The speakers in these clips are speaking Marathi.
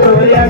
सूर्य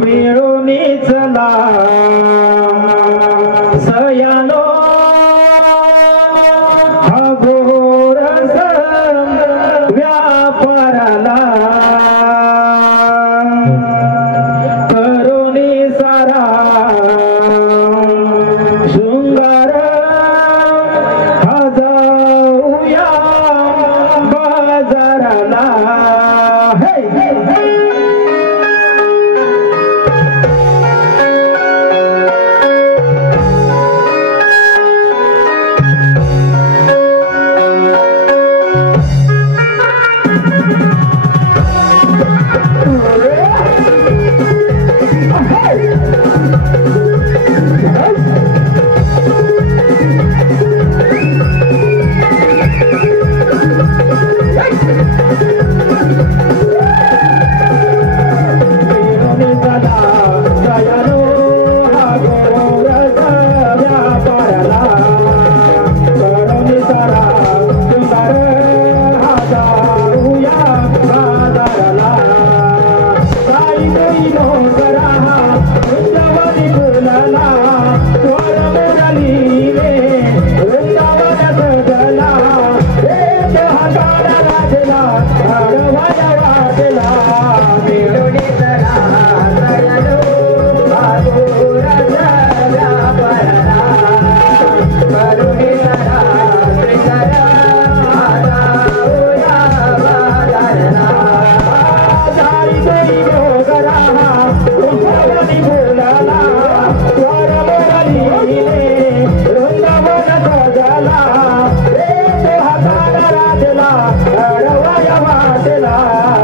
मिळून चला सयानो हा घोर व्यापाराला करुणी सारा शृंगार हा जाऊया बाजाराला Adela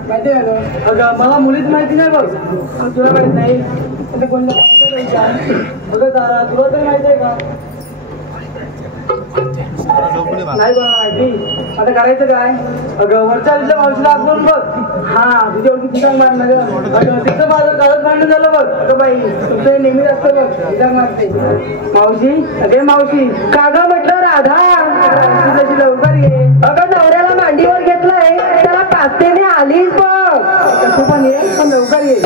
माहिती आहे का अगं मला मुलीच माहिती नाही बघ तुला माहित नाही आता कोणाला बघ तारा तुला तरी माहिती आहे का नाही बघा माहिती आता करायचं काय अगं वरच्या दिवशी मावशीला आपण बघ हा तुझ्यावरती तिथं मार ना गं तिथं माझं कालच भांडण झालं बघ अगं बाई तुमचं नेहमी असतं बघ तिथं मारते मावशी अगे मावशी कागा म्हटलं राधा तशी लवकर ये अगं नवऱ्याला मांडीवर घेतलंय त्याला कास्तेने आलीच बघ तसं पण ये पण लवकर ये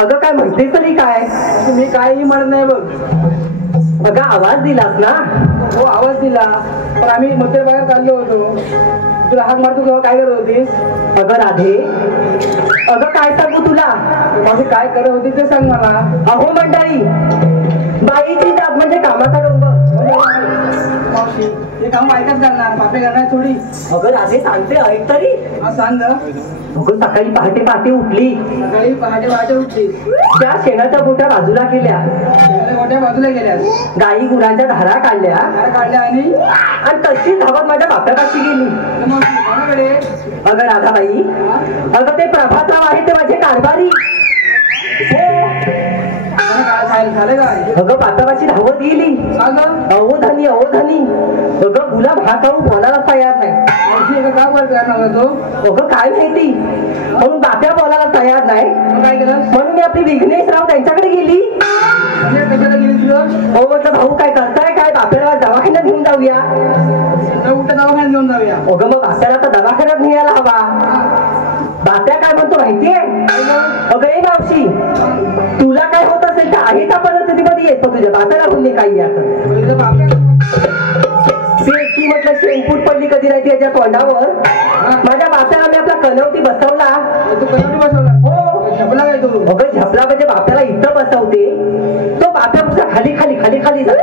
अगं काय म्हणतेस तरी काय मी काहीही म्हणत नाही बघ अगं आवाज दिलास ना हो आवाज दिला पण आम्ही मध्य भागात चाललो होतो तुला हाक मारतो तेव्हा काय करत होतीस अगं राधे अगं काय सांगू तुला माझी काय करत होती ते सांग मला अहो मंडळी बाईची जात म्हणजे कामाचा डोंगर मावशी मावशी हे काम ऐकत घालणार बापे करणार थोडी. अगं राधे सांगते ऐक तरी. हा सांग ग. अगं सकाळी पहाटे पहाटे उठली. सकाळी पहाटे पहाटे उठली. त्या शेणाच्या गोट्या बाजूला केल्या. गोट्या बाजूला गेल्या. गाई गुरांच्या धारा काढल्या. काढल्या आणि तशीच धावत माझ्या बाप्यापाशी गेली. कोणाकडे? अगं राधाबाई, अगं ते प्रभातराव आहे ते माझे कारभारी. झालं काय? अगं बाप्यापाशी धावत गेली. अहो धनी अगं गुलाब हा काऊ बोलायला तयार नाही. अगं काय माहिती म्हणून बाप्या बोलायला तयार नाही. काय केलं? म्हणून मी आपली विघ्नेशराव त्यांच्याकडे गेली. कशाला गेली तुझं? हो म्हटलं भाऊ काय करताय काय बाप्याला दवाखान्यात घेऊन जाऊया. दवाखान्यात घेऊन जाऊया. अगं मग बाप्याला तर दवाखान्यात न्यायला हवा. बाप्या काय म्हणतो माहितीये? अगं ए मावशी तुला काय होत असेल तर आहे त्या परिस्थितीमध्ये येतो तुझ्या बाप्याला होऊन काही आता की म्हटलं शेणपूट पडली कधी नाही त्याच्या तोंडावर. माझ्या बाप्याला मी आपला कनवटी बसवला. तू कनवटी बसवला? हो. झपला काय तू? अगं झपला म्हणजे बाप्याला इथं बसवते. तो बाप्या खाली खाली खाली खाली जाय.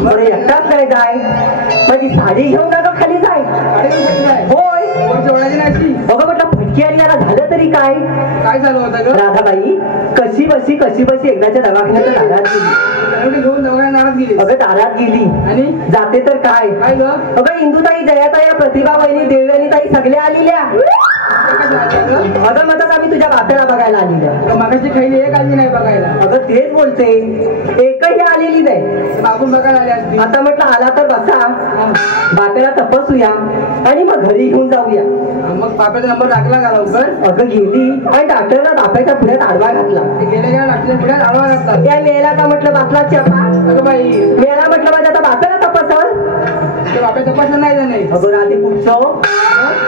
बरं एकटाच नाही जाय माझी साडी घेऊन अगं खाली जाय. होय. अगं म्हटलं फटकी आली याला झालं तरी काय? काय झालं होतं राधाबाई? कशी बशी एकदाच्या दवाखान्याच्या दारात गेली. घेऊन दवाखान्यात गेली. अगं दारात गेली आणि जाते तर काय ग? अगं इंदुताई जयाताई प्रतिभा वहिनी देवयानी ताई सगळ्या आलेल्या. अगं म्हणतात आम्ही तुझ्या बाप्याला बघायला आलेल्या. मागाची खाली एक आली नाही बघायला. अगं तेच बोलते एकही आलेली नाही. आपण बघायला आले असते. आता म्हटलं आला तर बसा बाप्याला तपासूया आणि मग घरी घेऊन जाऊया. मग बाप्याचा नंबर टाकला का लवकर? अगं गेली आणि डॉक्टरला बाप्याच्या पुढ्यात आडवा घातला. गेले का डॉक्टरच्या पुढ्यात आडवा घातला? त्या मेला का म्हटलं बापला चपा. अगं बाई मेला म्हटलं माझ्या आता बाप्याला तपासल. बाप्या तपासलं नाही. अगं राधे पुढचं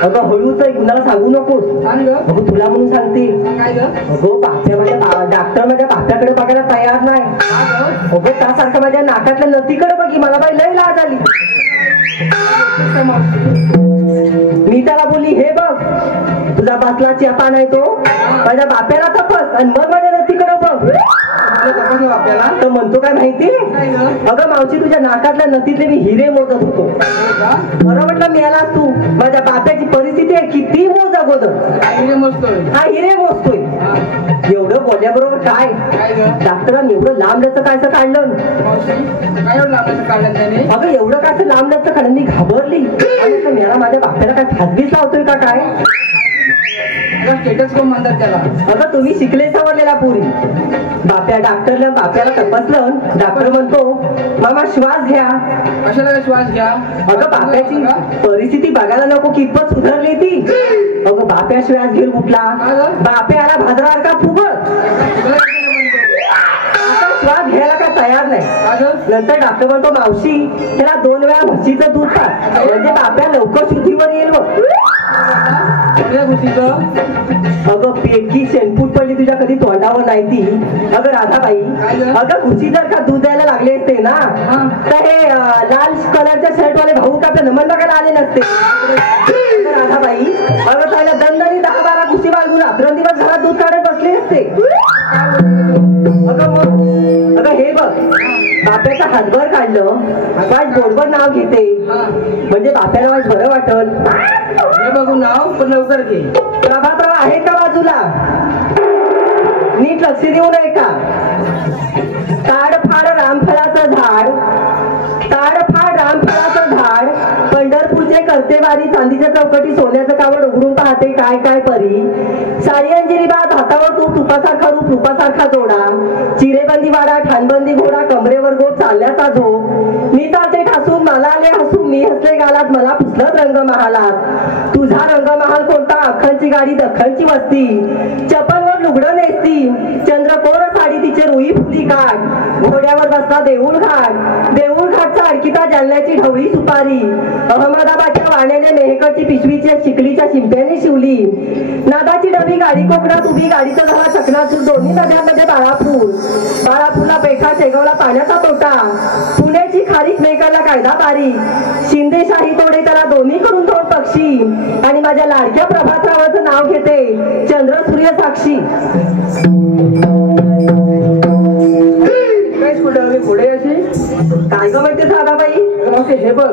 अगं हळूच कुणाला सांगू नकोस. अगं तुला म्हणून सांगते. काय ग? अगं बाप्या डॉक्टर माझ्या बाप्याकडे बघायला तयार नाही. अगं त्यासारखं माझ्या नाकातल्या नदीकडे बघी मला बाई लय लाज आली. मी त्याला बोलली हे बघ तुझा बासला चेपा नाही तो माझ्या बाप्याला तपास आणि मग माझ्या नदीकडे बघ. तर म्हणतो काय माहिती? अगं मावशी तुझ्या नाकातल्या नदीतले मी हिरे मोजत होतो. बरं म्हटलं मिळालास तू माझ्या बाप्याची परिस्थिती आहे किती मोज अगोदर. हा हिरे मोजतोय. एवढं बोलल्याबरोबर काय डॉक्टरांनी एवढं लांब लचक कायचं काढलं. अगं एवढं काय लांब लचक काढलं मी घाबरली. मला माझ्या बाप्याला काय फासबीस लावतोय का काय? स्टेटस कोण म्हणतात त्याला? अगं तुम्ही शिकले सवरलेला पुरी. बाप्याला तपासलं. डॉक्टर म्हणतो मामा श्वास घ्या. कशाला श्वास घ्या? अगं बाप्याची परिस्थिती बघायला नको कितपत सुधारली ती. अगं बाप्या श्वास घेऊन उठला. बाप्याला भाजरावर का फुगत श्वास घ्यायला काय तयार नाही. नंतर डॉक्टर म्हणतो मावशी त्याला 2 वेळा म्हशीचं दूध पाज म्हणजे बाप्या लवकर शुद्धीवर येईल. अगं पेटकी शेणपूट पडली तुझ्या कधी तोंडावर नाही ती. अगं राधाबाई अगं घुशी जर का दूध द्यायला लागले असते ना तर हे लाल कलरच्या शर्ट वाले भाऊ का आपल्या नमन बघायला आले नसते. राधाबाई अगं त्याला दंडनी 10-12 घुशी बांधून रात्रंदिवस घरात दूध काढत बसले असते. अगं हे बघ बाप्याचा हातभर काढलं वाज बोलवर नाव घेते म्हणजे बाप्याला वाज बरं वाटल. हे बघू नाव पण लवकर घे. प्रभातराव आहे का बाजूला? नीट लक्ष देऊ नये का? ताडफाड रामफळाचं झाड ताडफाड रामफळाचं झाड पंढरपूरचे करतेवारी चांदीच्या चौकटी सोन्याचं कावड उघडून पाहते काय काय परी. साडी अंजिरी बात हातावर तूप तुपासारखा रूप रूपासारखा जोडा. चिरेबंदी वाडा ठाणबंदी घोडा कमरेवर गोप चालल्याचा झोप. मी चालते ठासून मला आले हसून मी हसले गालात मला पुसलत रंग महालात. तुझा रंग महाल कोणता? अख्खनची गाडी दख्खनची वस्ती. चपलवर लुगडं नेसती चंद्रकोर साडी तिचे रुई फुली काठ. घोड्यावर बसला देऊळ घाट देऊळ घाटचा अडकिता जालन्याची ढवळी सुपारी. अहमदाबादच्या वाण्याने मेहकरची पिशवीच्या चिखलीच्या शिंप्याने शिवली. नादाची डबी गाडी कोकणात उभी गाडीचा झाला चकनाचूर. दोन्ही नद्यांमध्ये बाळापूरला पेठा शेगावला पाण्याचा तोटा. पुण्याची खारीक मेहकरला कायदा बारीक. शिंदेशाही तोडे त्याला दोन्ही करून 2 पक्षी. आणि माझ्या लाडक्या प्रभातरावाचं नाव घेते चंद्र सूर्य साक्षी. नाहीच कुठे पुढे अशी काय ग म्हणते राधाबाई? मग हे बघ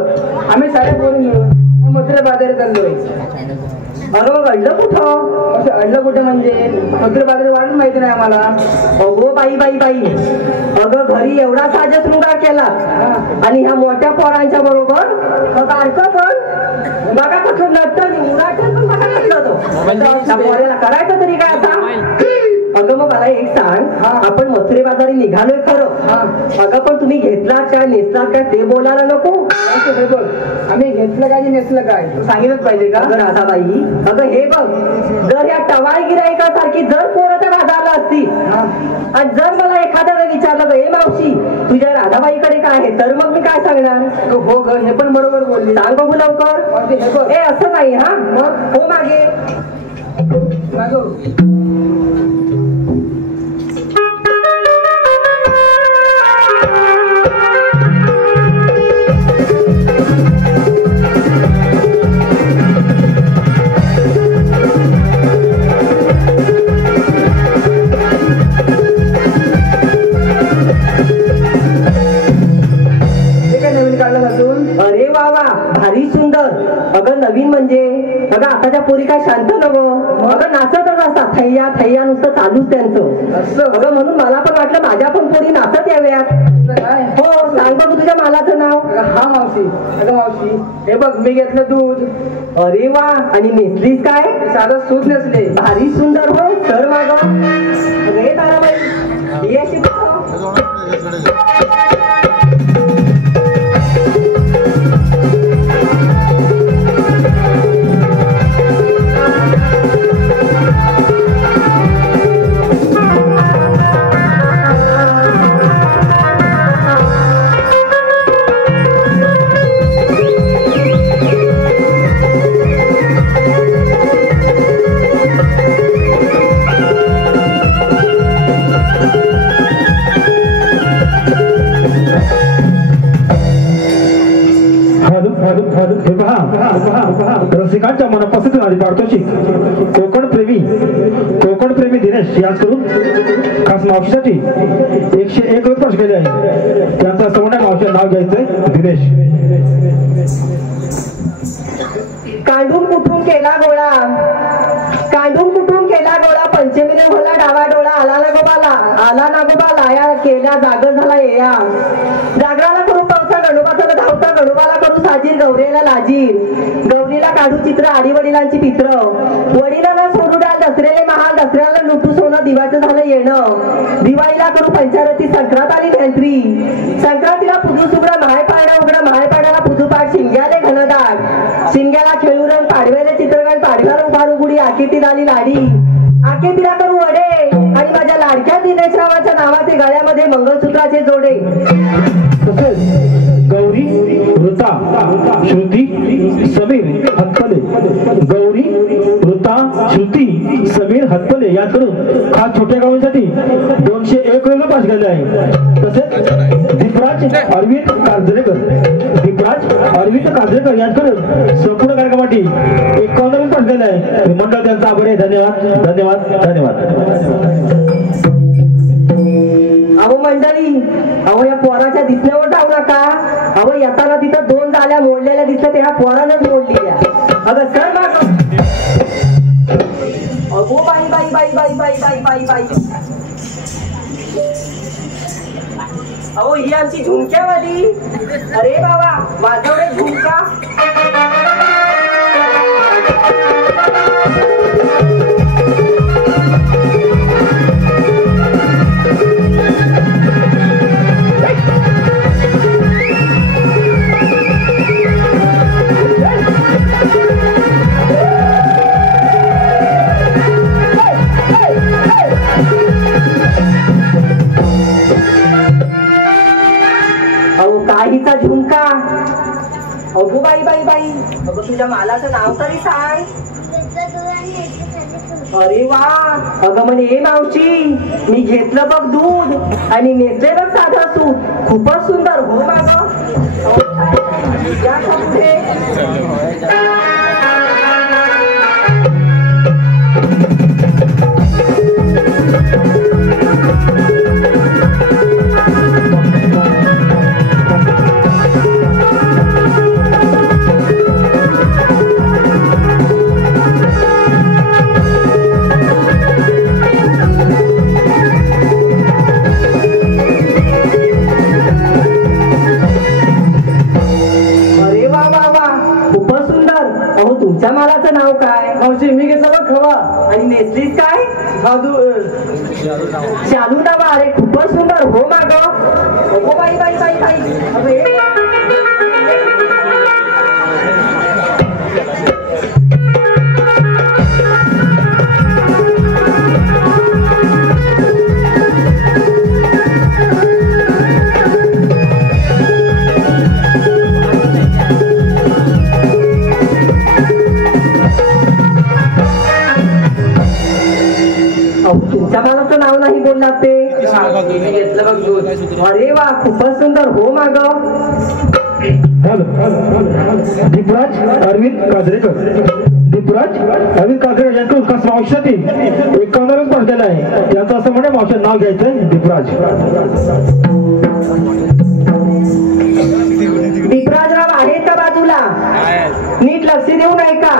आम्ही साड्या पोरी मिळून मथुरा बाजारात चाललोय. अगं मग अडलं कुठं? असं अडलं कुठे म्हणजे मथुरा बाजार वाढून माहिती नाही आम्हाला. अगो बाई बाई बाई, अगं घरी एवढा साजा शृंगार केला आणि ह्या मोठ्या पोरांच्या बरोबर बारकं पण बघा कसं नटतं उराटं पण बघा कसलं तो त्या पोऱ्याला करायचं तरी काय आता? अगं मग मला एक सांग, आपण मथुरे बाजारी निघालोय खरं, अगं पण तुम्ही घेतलात काय नेसलात काय ते बोलायला नको. हे बघ आम्ही घेतलं काय नेसलं काय तू सांगितलंच पाहिजे का? अगं राधाबाई, अगं हे बघ, जर या टवाळ गिराईकासारखी जर पोरं त्या बाजारला असती आणि जर मला एखाद्याला विचारलं ए मावशी तुझ्या राधाबाईकडे काय आहे, तर मग मी काय सांगणार? हो ग हे पण बरोबर बोलली. सांग बघू लवकर. ए असं नाही हा, मग हो मागे अरे वा वा भारी सुंदर. अगं नवीन म्हणजे अगं आताच्या पोरी काय शांत नवं, अगं नाचतच असतात थैया थैया नुसतं चालूच त्यांचं. अगं म्हणून मला पण वाटलं माझ्या पण पोरी नाचत याव्यात. हो सांग बघ तुझ्या मालाचं नाव. हा मावशी. अगं मावशी हे बघ मी घेतलं दूध. अरे वा आणि नेसलीस काय? साधं सूट नेसले. भारी सुंदर हो. सर माग रे ताराबाई ही अशी रसिकांच्या मनापासून आली पाडतोशी कोकण प्रेमी दिनेश याच करून खास मावशीसाठी 101 वर्ष गेले आहे. त्यांचा सवण्या मावशीचं नाव घ्यायचंय दिनेश. कांडून कुठून केला गोळा, कांडून कुठून केला गोळा, पंचमीने होला डावा डोळा, आला ना गोबा लाया केल्या जागर झाला येया. जागराला करू पावसा गणोबाला धावता, गणोबाला करू साजीर, गौरीला लाजीर, गौरीला काढू चित्र आडी वडिलांची पित्र, वडिलांना सोडू डाल दसऱ्याले महाल, दसऱ्याला लुटू सोनं दिवाचं झालं येणं, दिवाळीला करू पंचारती, संक्रांत आली धैत्री, संक्रांतीला पुजू सुगडा माय पाडा उघडा, माय पाड्याला पुजू पाठ, शिंग्याले घनदाट, शिंग्याला खेळू रंग, पाडव्याले चित्रगण, पाडव्याला उभारू गुढी, आकेतीत आली लाडी, आकेतीला करू वडे आणि माझ्या लाडक्या दिनेशरावाच्या नावाचे गळ्यामध्ये मंगळसूत्राचे जोडे. गौरी ऋता श्रुती समीर हत्तले, गौरी ऋता श्रुती समीर हत्तले याकडून खास छोट्या गावांसाठी 201 वेळा पास केले आहे. तसेच दीपराज अरविंद काजरेकर यांकडून संपूर्ण कार्यक्रमासाठी 51 वेळा पास केले आहे. मंडळ त्यांचा आभारी. धन्यवाद धन्यवाद धन्यवाद. अहो मंडळी, अहो या पोराच्या दिसण्यावर जाऊ नका. अहो येताना तिथं 2 जाल्या मोडलेल्या दिसल्या, त्या पोरानंच मोडलेल्या. अगं सर माग. अगो बाई बाई बाई बाई बाई बाई बाई बाई. अहो ही आमची झुमक्यावाली. अरे बाबा माझ्याकडे झुमका. अहो काहीचा झुमका. अगो बाई बाई बाई. अगं तुझ्या मालाचं नाव तरी सांग. अरे वा. अगं म्हणे मावशी मी घेतलं बघ दूध आणि नेसले बघ साधा सूट. खूपच सुंदर हो माग. तुमच्या मालाचं नाव काय? मावशी मी घेतला बघ खवा. आणि नेसलीस काय? शालू नावा. अरे खूपच सुंदर हो माग. हो बाई बाई बाई बाई. अरे तुमच्या मालाचं नाव नाही बोललात ते. घेतलं बघ दूध. अरे वा खूपच सुंदर हो माग. दीपराज अरविंद काजरेकर. दीपराज अरविंद काजरेकर यांच्या खास मावशासाठी 51 पडलेला आहे. त्यांचं असं म्हणे मावशा नाव घ्यायचंय दीपराज. दीपराजराव आहेत का बाजूला? नीट लक्ष देऊन ऐका.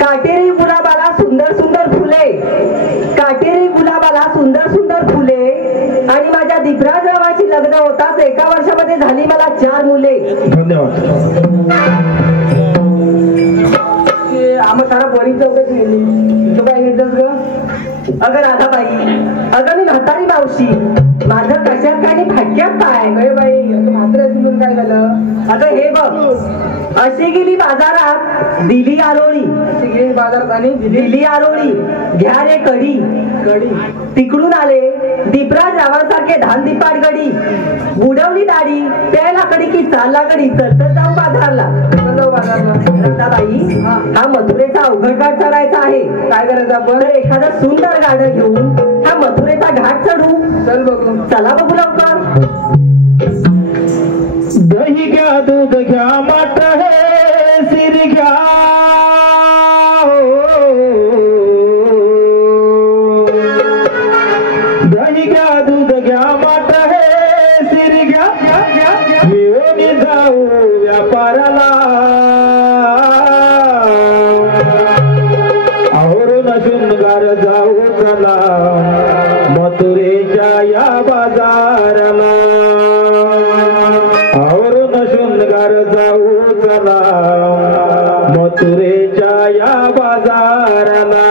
काटेरी गुलाबाला सुंदर सुंदर फुले. काटेरी गुलाबाला सुंदर सुंदर फुले. आणि माझ्या दीपराजरावाची लग्न होताच 1 वर्षामध्ये झाली मला 4 मुले. धन्यवाद. आम्हा सारा बोरिंग चौकच नेली. तू काय घेतलंस ग? अगं राधाबाई, अगं मी म्हातारी मावशी. माझं कशात काय आणि फाटक्यात काय? अरे बाई म्हातारे असून काय झालं? अगं हे बघ, अशी गेली बाजारात दिली आरोळी. बाजारात आणि दिली आरोळी घ्या रे कडी. तिकडून आले दीपराज रावांसारखे धानदीपाट गडी. बुडवली दाढी प्यायला कडी की चालला गडी. चलत जाऊ बाजारला. राधाबाई, हा मथुरेचा अवघड घाट चढायचा आहे. काय करायचं आपण? तर एखादं सुंदर गाडं घेऊन हा मथुरेचा घाट चढू. चल बघू. चला बघू लवकर. दही घ्या दूध घ्या माठ हे सिर घ्या. दही घ्या दूध घ्या माठ हे सिर घ्या. मिळून जाऊ व्यापाराला. आवरून शृंगार जाऊ चला मथुरेच्या या बाजाराला. आवरून शृंगार जाऊ चला मथुरेच्या या बाजाराला.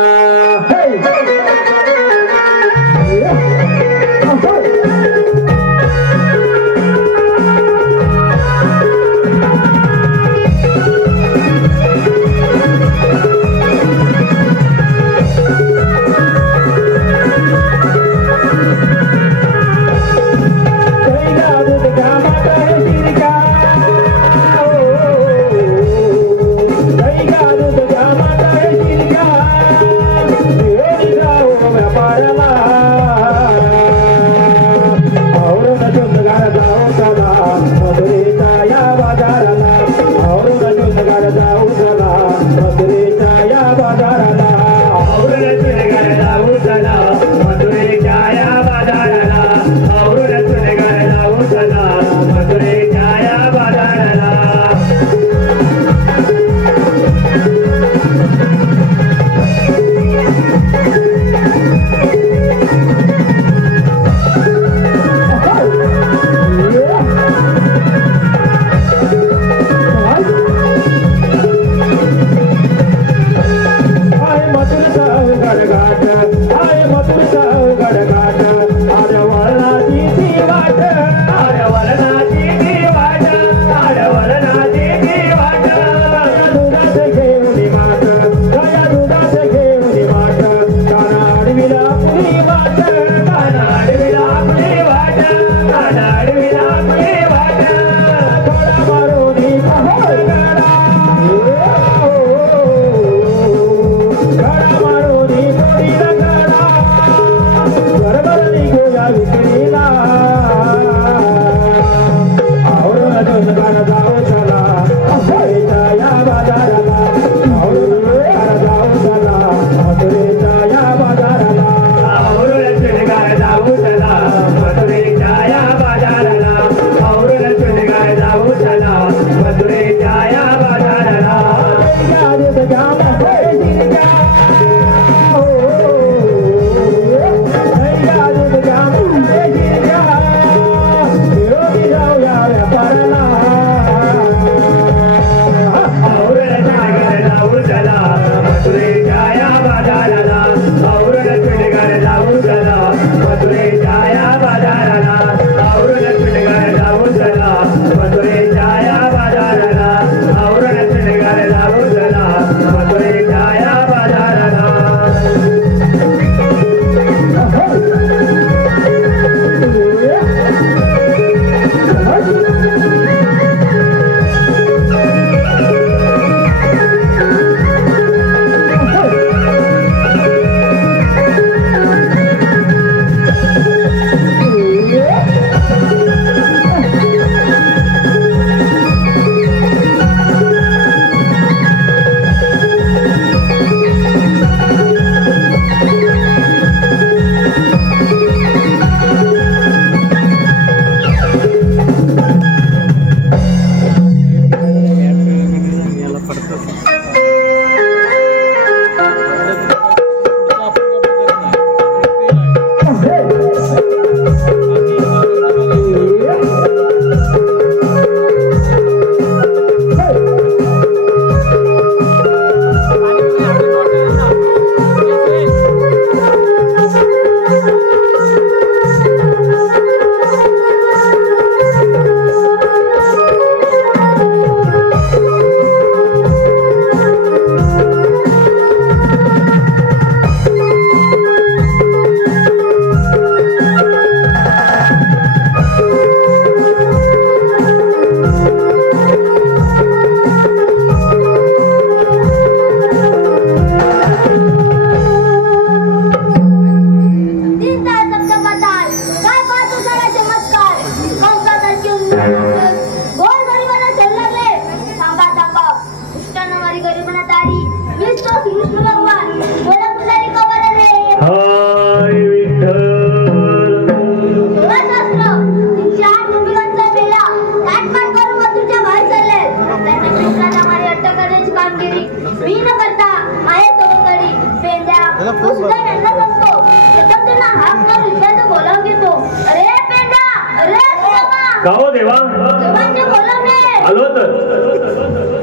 का हो देवा देवांचे बोलवणे. आलो तर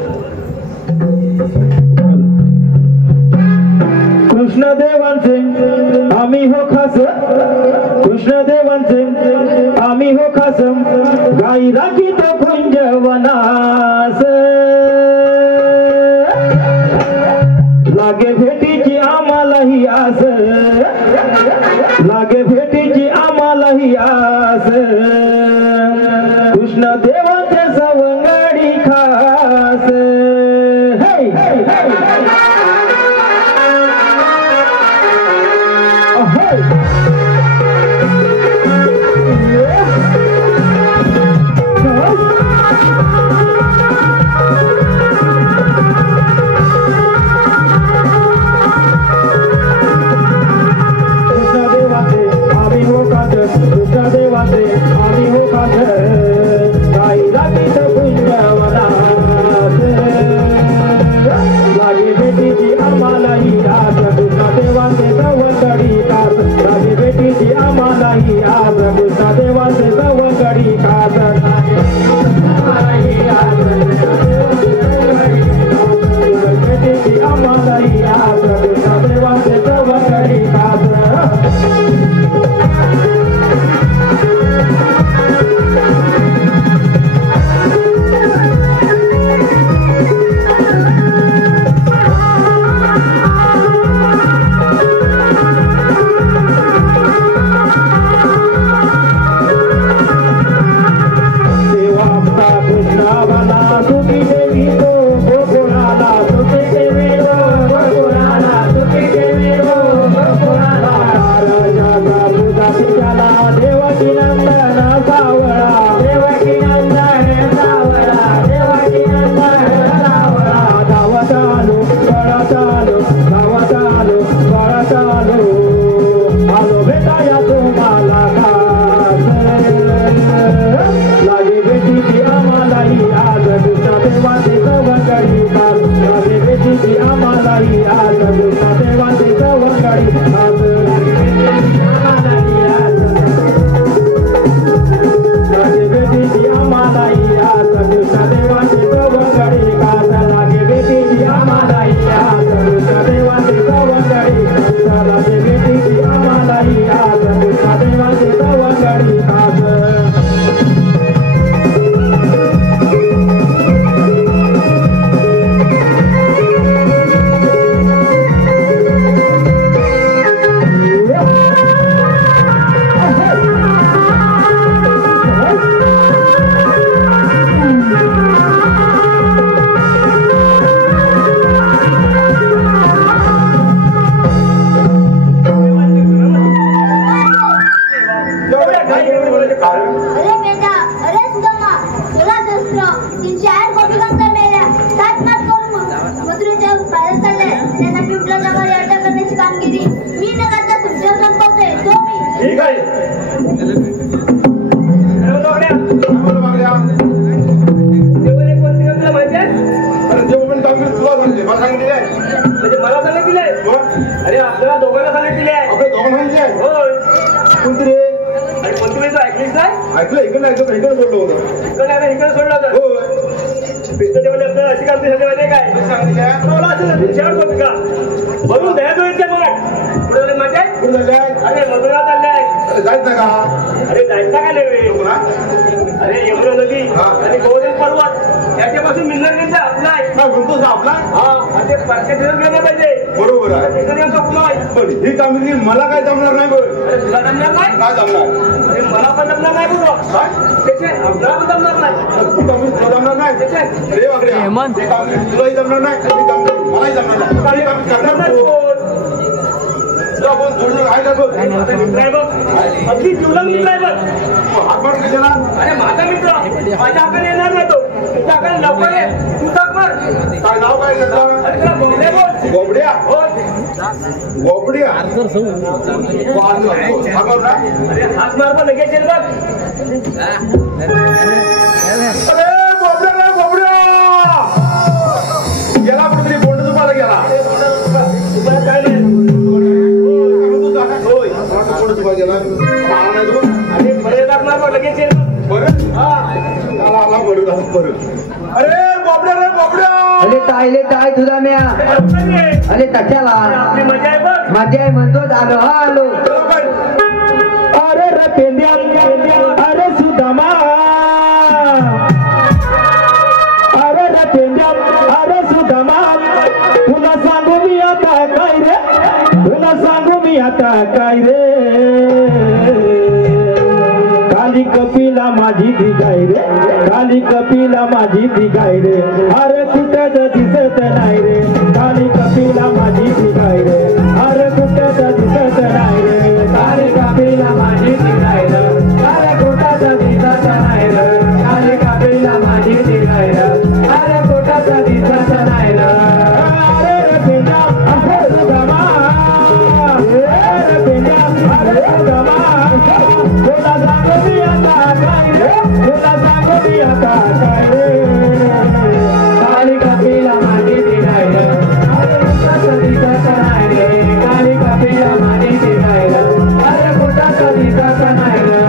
कृष्णदेवांचे आम्ही हो खास कृष्णदेवांचे आम्ही हो खास गाई राखीत कुंजवनास लागे भेटीची आम्हालाही आस लागे भेटीची आम्हालाही आस कृष्णदेवांचे सवंगडी खास हे देवाचे आम्ही हो खास काही राखीत कुंजवनास लागे भेटीची आम्हालाही आस कृष्णदेवाचे सवंगडी खास लागे भेटीची आम्हालाही आस कृष्णदेवाचे सवंगडी खास भेटीची आम्हालाही आस कृष्णदेवाचे सवंगडी खास अरे आपल्याला दोघांना सांगितले आपल्या दोघांना होय कोणती रे आणि कोणती वेळ ऐकलीस काय ऐकलं इकडे इकडे सोडलं होतं इकडे सोडलं होतं होय पिस्तळे म्हणजे आपल्याला अशी काम दिसते माहिती काय सांगितलं शेवट होती का म्हणून द्यायचो इथे मग पुढे माझ्या पुढे अरे मधुरा चाललाय अरे जायचं का अरे जायचं का नाही अरे यमुना नदी आणि गोवर्धन पर्वत याच्यापासून मिळणार आपला म्हणतो आपला हा ते पार्केट गेलं पाहिजे बरोबर आहे ही कामगिरी मला काय जमणार नाही अरे तुला जमणार नाही काय जमणार अरे मला पण जमणार नाही बोल आपल्याला पण जमणार नाही तुला जमणार नाही अरे वगैरे तुलाही जमणार नाही मलाही जमणार नाही करणार नाही अगदी जीवलग मित्र आहे बघ अरे माझा मित्र माझ्या हाताने येणार नाही तो तुझ्या हाताने लवकर ये तू टाक मार काय नाव काय त्याचं अरे तुला बोबड्या बोल बोबड्या हो बोबड्या अरे हात मार पण लगेच येईल बघ अरे बोबड्या बोबड्या गेला कुठेतरी बोंड तुम्हाला गेला तुम्हाला काय नाही अरे बरे लागणार लगेच बरं अरे ताईले ताई तुझा म्या अरे तशाला आपली मजा आहे बघ. मजा आहे म्हणतो आलो हा आलो अरे रपेंद्या अरे सुदामा अरे रपेंद्या अरे सुदामा तुला सांगू मी आता काय रे तुला सांगू मी आता काय रे काली कपिला माझी दिगाय रे काली कपिला माझी दिगाय रे अरे कुठं दिसत नाही रे काली कपिला माझी दिगाय रे अरे कुठं दिसत नाही रे काली कपिला माझी दिगाय रे अरे कुठं दिसत नाही रे काली कपिला माझी दिगाय रे अरे कुठं दिसत नाही रे अरे रपेंद्या अरे सुदामा अरे रपेंद्या अरे सुदामा तुला सांगू मी आता काय रे तुला सांगू मी आता काय रे काली कपिला माझी दिगाय रे अरे कुठं दिसत नाही रे काली कपिला माझी दिगाय रे अरे कुठं दिसत नाही रे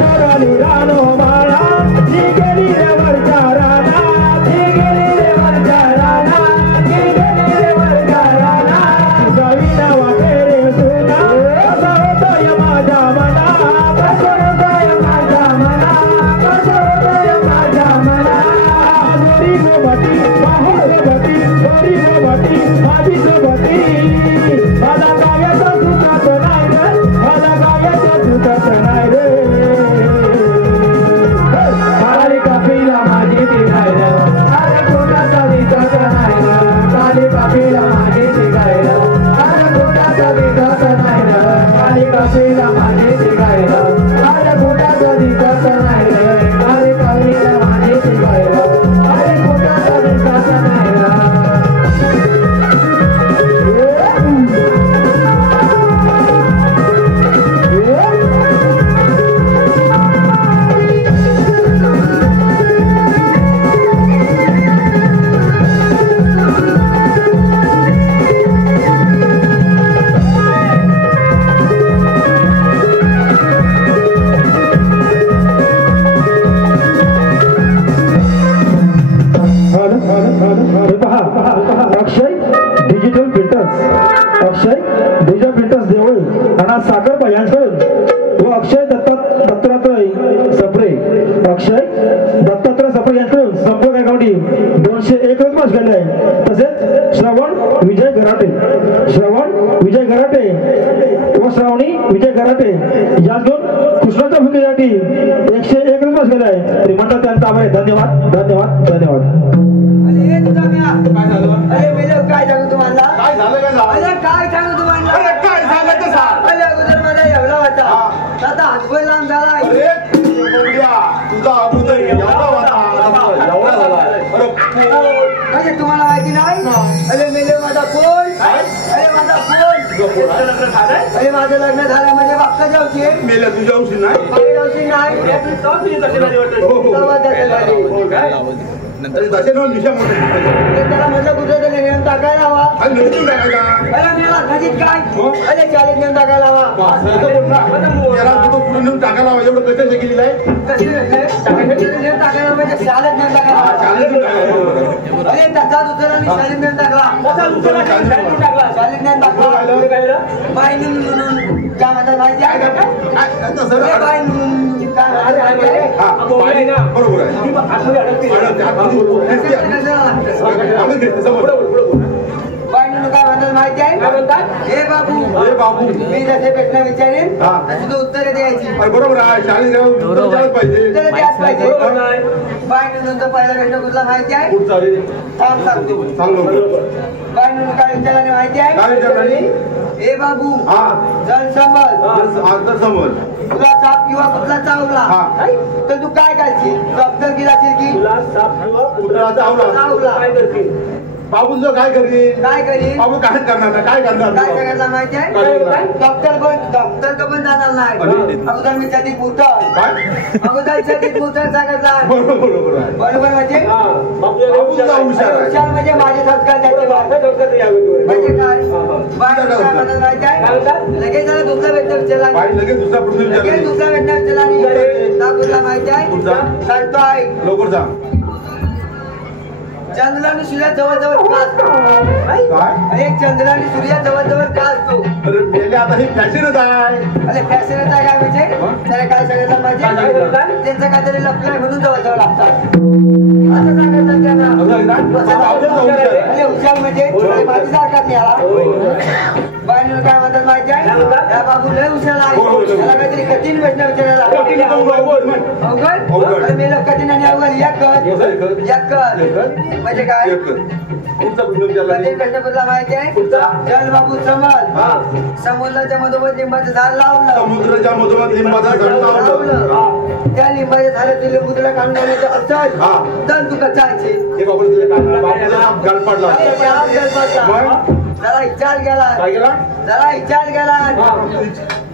पोराली रानो माळा ती गेली रे वरच्या राना ती गेली रे वरच्या राना ती गेली रे वरच्या राना जावीना वाटे रे सुना कसा होतोय माझ्या मना कसा होतोय माझ्या मना कसा होतोय माझ्या मना गोरी सोबती बाहू सोबती गोरी सोबती माझी सोबती मला गायचं सुखात नाही रे मला गायचं सुखात नाही रे काली कपिला माझी दिगाय रे अरे कुठं दिसत नाही रे काली कपिला माझी दिगाय रे अरे कुठं दिसत नाही रे काली कपिला माझी दिगाय रे अरे कुठं दिसत नाही रे काली कपिला माझी दिगाय रे अरे कुठं दिसत नाही रे अक्षय डिजिटल प्रिंटर्स अक्षय डिजिटल प्रिंटर्स देवळे आणि साखर यांच्याकडून व अक्षय दत्तात्रय सप्रे अक्षय दत्तात्रय सप्रे यांच्याकडून संपर्क अकाउंटी 201 रुपये गेले आहे तसेच श्रवण विजय गराटे व श्रावणी विजय गराटे या दोन कृष्णाच्या भूमिकेसाठी 101 रुपये गेले आहे तरी म्हणतात त्यांचा आभार आहे. धन्यवाद धन्यवाद धन्यवाद. काय झालं अरे मेले काय सांगू तुम्हाला काय झालं काय झालं अरे काय सांगू तुम्हाला अरे काय झालं ते सांग. अरे अगोदर माझा एवढा होता आता हातभर लांब झाला अरे बोलूया, तुझा अगोदर एवढा होता एवढा झाला. अरे तुम्हाला माहिती नाही अरे मेले माझा फोन अरे माझा फोन अरे माझं लग्न झालं म्हणजे बाप्पा जाऊची मेल्या तुझ्या औषध नाही माझी जाऊची नाही नंतर तसे दोन दिशा मोठे त्याला म्हटलं कुठं तरी नेऊन टाकायला हवा आणि नंतर टाकायचा अरे मेला खजित काय अरे चालीत नेऊन टाकायला हवा त्याला तू पुढे नेऊन टाकायला हवा. एवढं कसे केलेलं आहे कशी नेऊन टाकायला म्हणजे शाळेत नेऊन टाकायला अरे त्याचा दुसरा मी शाळेत नेऊन टाकला शाळेत नेऊन टाकला बाई म्हणून काय म्हणतात माहिती आहे का बाई म्हणून काय बरोबर आहे. काय म्हणतात माहिती आहे हे बाबू मी जसे प्रश्न विचारेन तशी तू उत्तर द्यायची बरोबर आहे. शाळेत पाहिजे उत्तर द्यायच पाहिजे बाय पहिला प्रश्न कुठला माहिती आहे थांब सांगतो बाय काय विचाराने माहिती आहे काय विचारणारी हे बाबू जल समज तुला साप किंवा कुठला चावला तर तू काय करशील डॉक्टर गिराशील की चावला बाबू तुझं काय करील काय करील बाबू काय करणार नाही. काय करणार काय करायला माहिती आहे डॉक्टर पण जाणार नाही अगोदर मी कधी पुतळ काय अगोदर कधी पुतळ सांगितला बरोबर आहे. बरोबर म्हणजे बाबूचा हुशार आहे. हुशार म्हणजे माझे संस्कार त्याचे म्हणजे काय बाय काय म्हणतात माहिती आहे लगेच जरा दुसरा व्यक्ती विचारला बाई लगेच दुसरा प्रश्न लगेच विचारला दुसरा व्यक्ती विचारला तुला माहिती आहे सांगतो आहे लवकर सांग चंद्र आणि सूर्या जवळ जवळ का असतो? काय अरे चंद्र आणि सूर्या जवळ जवळ का असतो? अरे मेले आता ही फॅशनच आहे. अरे फॅशनच आहे काय म्हणजे? त्याला काय सांगितलं काय पाहिजे? सांगितलं? त्यांचं काहीतरी लपलंय म्हणून जवळ जवळ लागतात असं सांगायचं त्यांना. अरे हुशार म्हणजे माझ्यासारखा निघाला. बायनं काय म्हणतात माहिती आहे? या बाबू लय हुशार आहे. त्याला काहीतरी कठीण प्रश्न विचारायला अवघड. अरे मेलं कठीण आणि अवघड एक म्हणजे काय? कठीण प्रश्न कुठला माहिती आहे? चल बाबू समज. समुद्राच्या मधोमध लिंबाचं झाड लावलं. समुद्राच्या मधोमध लिंबाचं झाड लावलं. त्या लिंबाच्या झाडाचे लिंबू तुला काढून घालायचं असेल तर तू कचायचे. गळपडला जरा विचार गेला. जरा विचार गेला.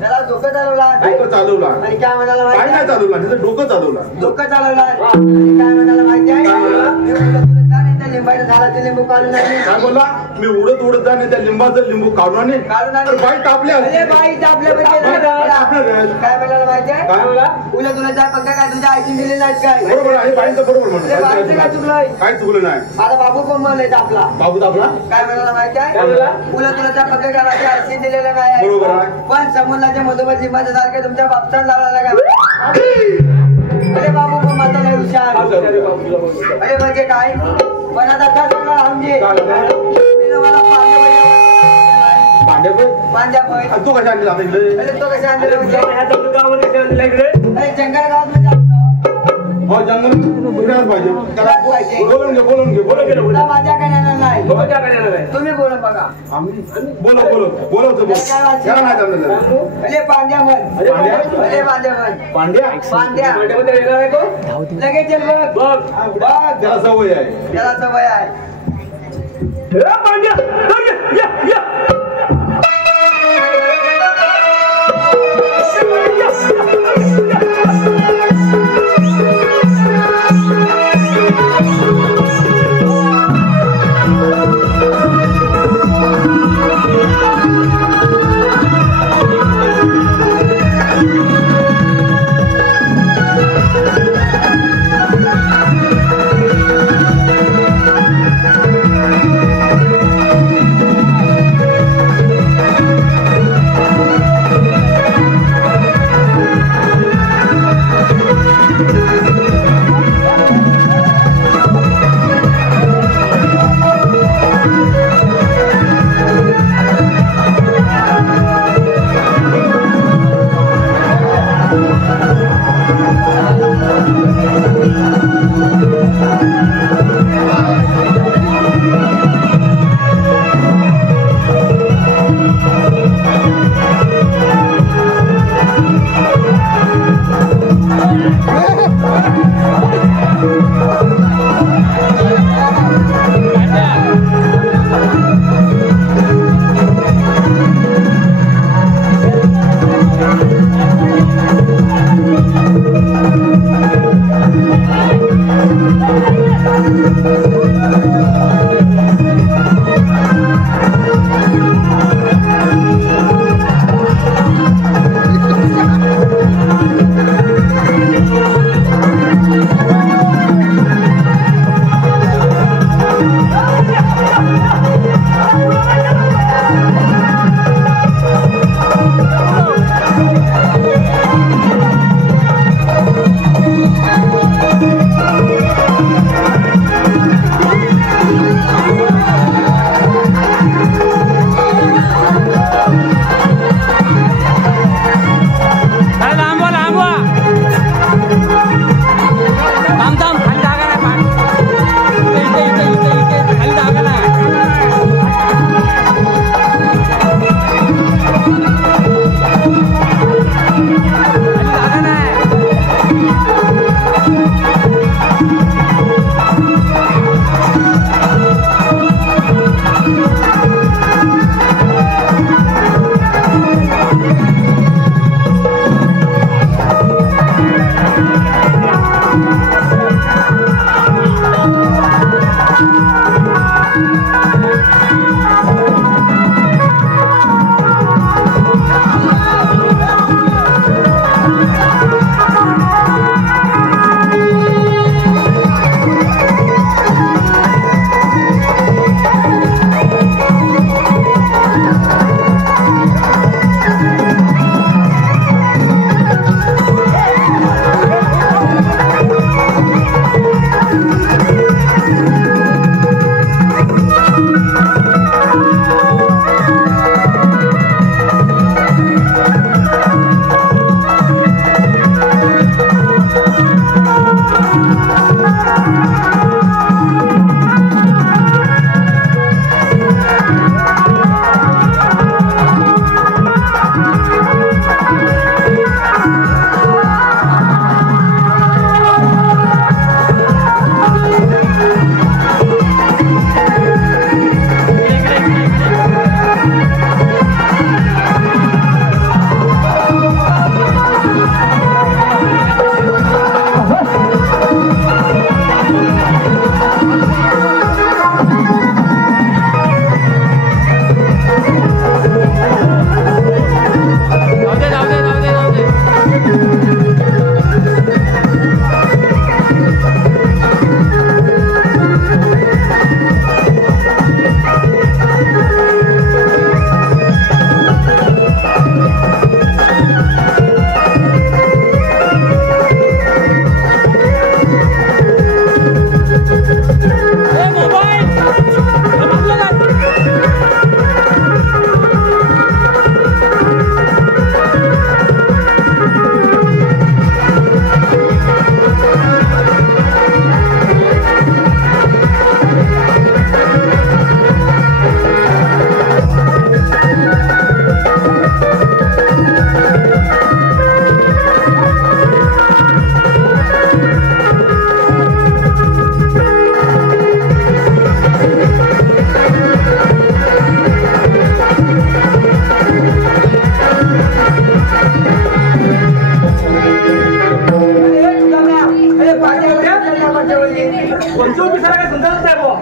जरा डोकं चालवला. डोकं चालवला आणि काय म्हणाला काय माहिती नाही आहे? चालवला तिथं डोकं चालवला. डोकं चालवला. आणि काय म्हणाला माहिती आहे? मी बोललो तुला जा नाही त्या लिंबाच्या झाडाचे लिंबू काढून आणले. काय बोलला मी उडत उडत जाणे त्या लिंबाचं लिंबू काढून आणेन. काढून आणले. तर बाई टापले अरे बाई टापले म्हणजे बाई टापले आपलं. काय म्हणाला माहिती आहे? काय बोला उद्या तुला जा पंखा काय तुझ्या आईची दिली नाहीत काय? बरोबर आहे बाईंचं बरोबर अरे बाईचं काय म्हणतो चुकलंय? काय चुकलं नाही. आता बाबू पण म्हणले आपला. बाबू आपला काय म्हणाला माहिती आहे? काय म्हणाला? उद्या तुला जा पंखा काय माझ्या आईची दिलेलं नाही. बरोबर आहे. पण समुद्राच्या मधोमध लिंबाच्या सारखे तुमच्या बापसान लावला का? अरे बाबू पण माझा नाही हुशार. अरे म्हणजे काय? पण आता काय सांगणार म्हणजे मला पांड्या पण तू कशा आणली आता इकडे अरे तो कशा आणलेला म्हणजे? अरे जंगल गावात म्हणजे हो जंगल फिरायला पाहिजे त्याला बोलून घे तुला माझ्या काय येणार नाही. तुम्ही बोलून बघा. बोलवतो त्याला नाही जमलं. अरे पांड्या म्हण. अरे पांड्या म्हण. पांड्या लगेच ये बघ. त्याला सवय आहे. त्याला सवय आहे.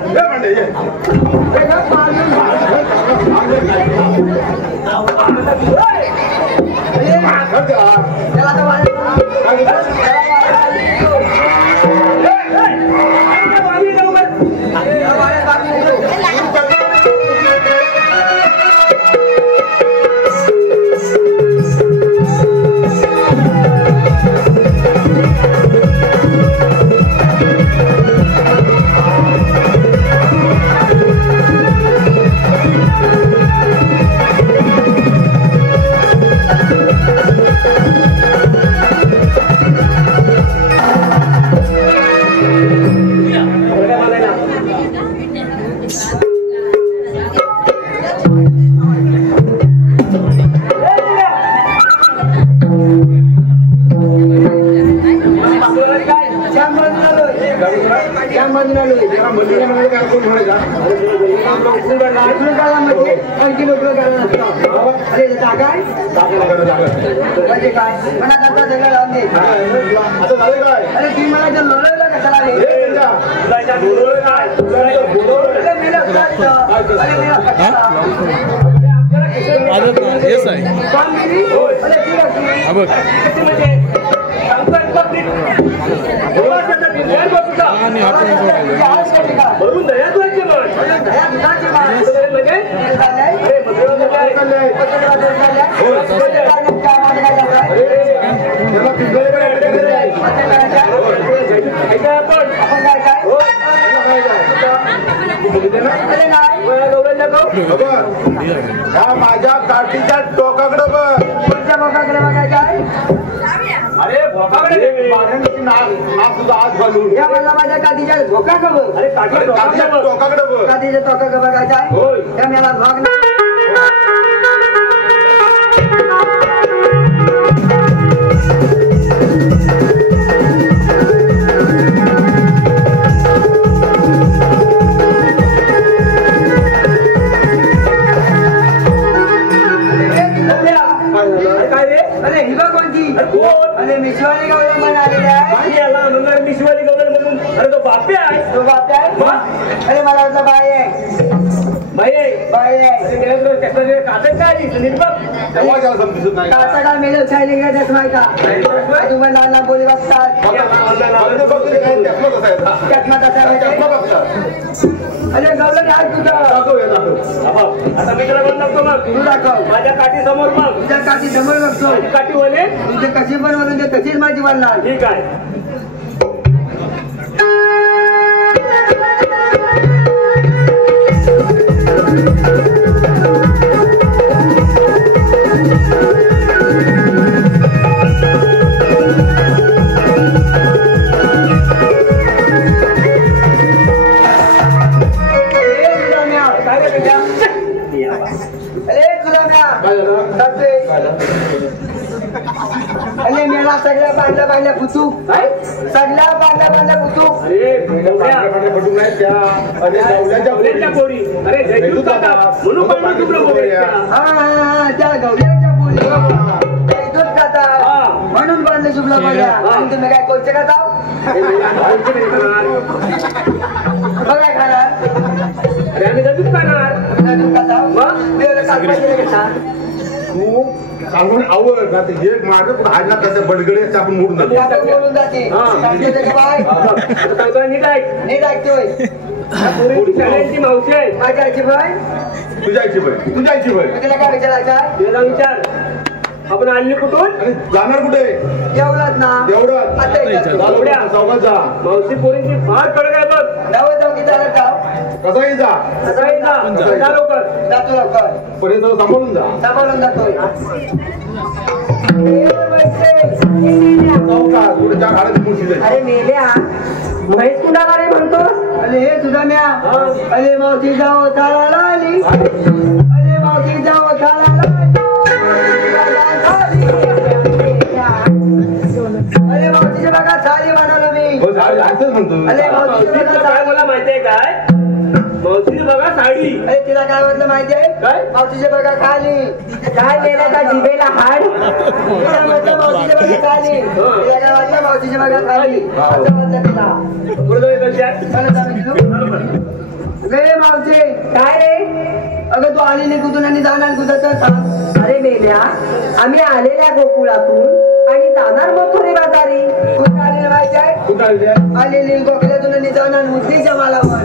ये म्हणते ये माझ्या काठीच्या टोकाकडे बघ पुढच्या बोकाकडे बघायचं आहे अरे भोकाकडे नाक तुझा हात घालून या मला माझ्या काठीच्या धोकाकडे बघ अरे काठीच्या टोकाकडे बघ काठीच्या टोकाकडे बघायचं आहे त्या मला भाग अरे ही बघ कोणती अरे मिशवाली गौरव म्हणून आलेले आहे मिशवाली गौरव म्हणून अरे तो बाप्या आहे तो बाप आहे अरे मला वाटलं बाई आहे बाई आहे बाई आहे काटत काय तेव्हा त्याला समजत नाही काचा का मेल छायली का त्याच माहिती का तुम्ही लहान लहान बोली बघतात चष्मा कसा माहिती अरे गवलं काय तुझं आता मी तुला बंद लागतो मग तू दाखव माझ्या काठी समोर मग तुझ्या काठी समोर बघतो माझी काठी वले तुझे कशी पण म्हणून ते तशीच माझी बनणार ठीक आहे अरे मेला सगळ्या बांधल्या फुतू सगळ्या बांधल्या फुतू अरे जयदूत काका म्हणून पण तुकडं बोलायचं हा त्या गवल्याच्या बोली जयदूत काका म्हणून बांधले शुभला बोलल्या आणि तुम्ही काय कोणते खाता बघा खाणार अरे आम्ही जयदूत खाणार जयदूत खाता मग घेता तू सांगून आवड ना ते एक मार्ग पण हाडला त्याच्या बडगडे आपण मोडून जातो बोलून जाते नीट ऐक नीट ऐकतोय शाळेची मावशी आहे माझी आईची बाई तुझ्याची बाई तुझ्याची बाई तुला काय विचारायचं तुला विचार आपण आणली कुठून आणि जाणार कुठे जेवलात ना एवढं आता येतात. एवढ्या चौकाचा मावशी पोरींची फार कडक आहे बघ जाऊ की चालत जाऊ कसा जा सकाळी जा लवकर जातो लवकर पण हे सगळं सांभाळून जा सांभाळून जातोय चौका कुठे चार हाडाची मूर्ती जाईल अरे मेल्या म्हैस कुणाला रे म्हणतोस अरे हे तुझा म्या अरे मावशी जाओ थाळाला आली अरे मावशी जाओ थाळाला अरे मावशीच्या बघा थाळी बनवलं मी हो झाड असंच म्हणतो अरे मावशीच्या बघा काय थाळी मला माहितीये काय मावशी बघा साडी अरे तिला काय वाटलं माहिती आहे काय? मावशीच्या बघा खाली काय मेल्याचा जिभेला हाड तिला म्हटलं मावशीच्या बघा खाली तिला काय वाटलं मावशीच्या बघा खाली असं म्हटलं तिला पुढे जाऊ चला चालू रे मावचे काय रे? अगं तू आली नाही कुठून आणि जाणार कुठं तर सांग. अरे मेल्या, आम्ही आलेल्या गोकुळातून आणि जाणार मथुरे बाजारी. कुठं आलेलं माहिती आहे? कुठं आले? आलेली गोखल्यातून आणि जाणार मुद्दीच्या मालावर.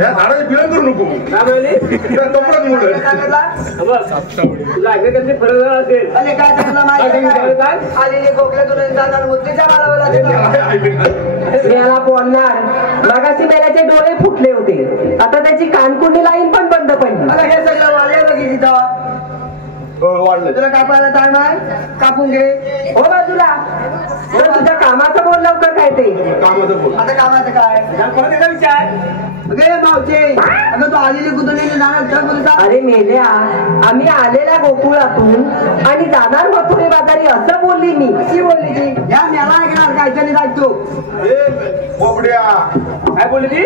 या झाडाची पिळण करू नको काय म्हणाली? कपडात मोडलं काय सांगितला? तुला ऐकलं काहीतरी फरक झाला असेल. अरे काय सांगितलं माहिती आहे काय? आलेली गोखल्यातून आणि जाणार मुद्दीच्या मालावर आलेली. मेला बोलणार. मगाशी मेल्याचे डोळे फुटले होते, आता त्याची कानकुंडी लाईन पण बंद पडली. अगं हे सगळं वाढलं बघी तिथं. वाढलं तुला कापायला टाइम आहे? कापून घे. हो बाजूला. तर तुझ्या कामाचं बोल लवकर काय ते. कामाचं बोल आता कामाचं काय? कोणाचा विचार? अगे मावचे अगं तू आलेली कुठून आणि जाणार काय बोलता? अरे मेल्या, आम्ही आलेल्या गोकुळातून आणि जाणार मथुरे बाजारी असं बोलली मी. कशी बोलली ती? या मला ऐकणार काहीतरी ऐकतो. बोबड्या काय बोलली ती?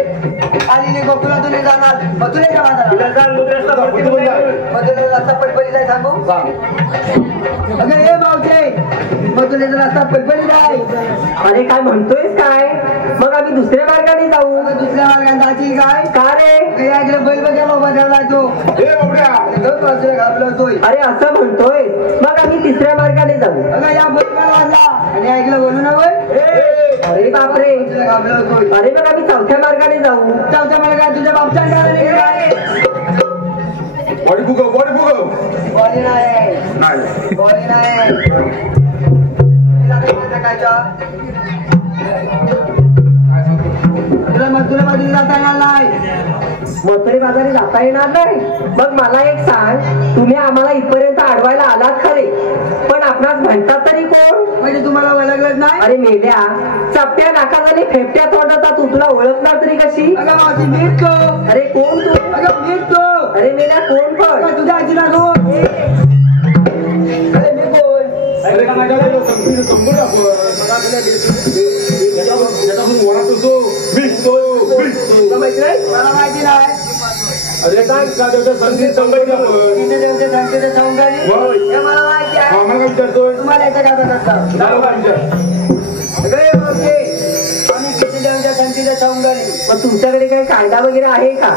आलेली गोकुळातून आणि जाणार मथुरेच्या बाजारात. तिला सांग दुसऱ्या रस्ता पडते कुठं म्हणजे. बोलला? मथुरेचा रस्ता पटपटीत आहे सांगू? अगं हे मावचे मथुरेचा रस्ता पटपटीत आहे. अरे काय म्हणतोयस काय? मग आम्ही दुसऱ्या मार्गाने जाऊ. अगं दुसऱ्या मार्गाने जायची काय? का रे? अगं या इकडे बैल बघायला उभा ठेवलाय तो. बोबड्या दोन बाजूला घाबरवतोय. अरे असं म्हणतोय, मग आम्ही तिसऱ्या मार्गाने जाऊ. अगं या बैलगाडा वाजला आणि या इकडे बोलू ना वय. अरे बापरे. घाबरवतोय. अरे मग आम्ही चौथ्या मार्गाने जाऊ. चौथ्या मार्गात तुझ्या बापच्या घराला काय? बॉडी फुगव बॉडी नाही नाही बॉडी नाही. तिला काय माझा कायचा? तुला मधुरे जाता येणार नाही. मथुरे बाजारी जाता येणार नाही. मग मला एक सांग, तुम्ही आम्हाला इथपर्यंत अडवायला आलात खरे, पण आपणास म्हणतात तरी कोण? म्हणजे तुम्हाला ओळखलंच नाही? अरे मेल्या, चपट्या नाकात आणि फेपट्या तोंडाचा तू तुला ओळखणार तरी कशी? अगं मावशी नीट तो. अरे कोण तू? अगं नीट तो. अरे मेल्या कोण पण? अगं तुझ्या आजीला गो. अरे मी बोल. अरे समजून तुला माहिती नाही? मला माहिती नाही. अरे काय संगीत संगीत तिथे देवते सांगते सौंदर्य होय. हे मला माहिती आहे. आम्हाला विचारतोय तुम्हाला येतं का बघा? आम्ही किती देवच्या संगीत सौंदर्य. मग तुमच्याकडे काही कायदा वगैरे आहे का?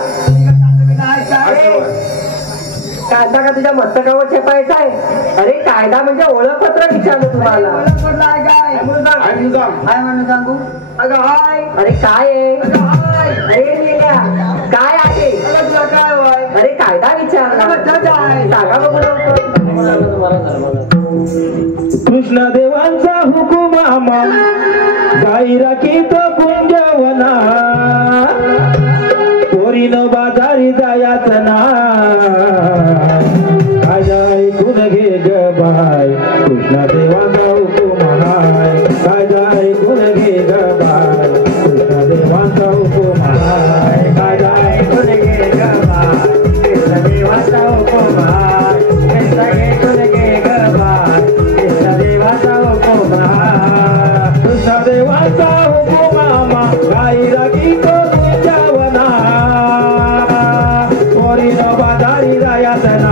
कायदा का तुझ्या मस्तकावर छेपायचा आहे? अरे कायदा म्हणजे ओळखपत्र विचारलं तुम्हाला. काय म्हणून सांगू? अगं हाय. अरे काय आहे? अगं हाय. अरे मेल्या, काय आहे? अगं तुला काय होय? अरे कायदा विचारला. अगं जज आहे. सांगा बघू लवकर. कृष्ण देवांचा हुकुम आम्हा गाई राखीत कुंजवना पोरीनं बाजारी जायाच ना ऐकून घे ग बाय कृष्ण देवाचा हुकुम हाय कायदा ऐकून घे ग बाय कृष्ण देवाचा हुकुम हाय कायदा ऐकून घे ग बाय कृष्ण देवाचा हुकुम हाय कायदा ऐकून घे ग बाय कृष्ण देवाचा हुकुम हाय कृष्ण देवाचा हुकुम आम्हा गाई राखीत कुंजवना पोरीनं बाजारी जायाच ना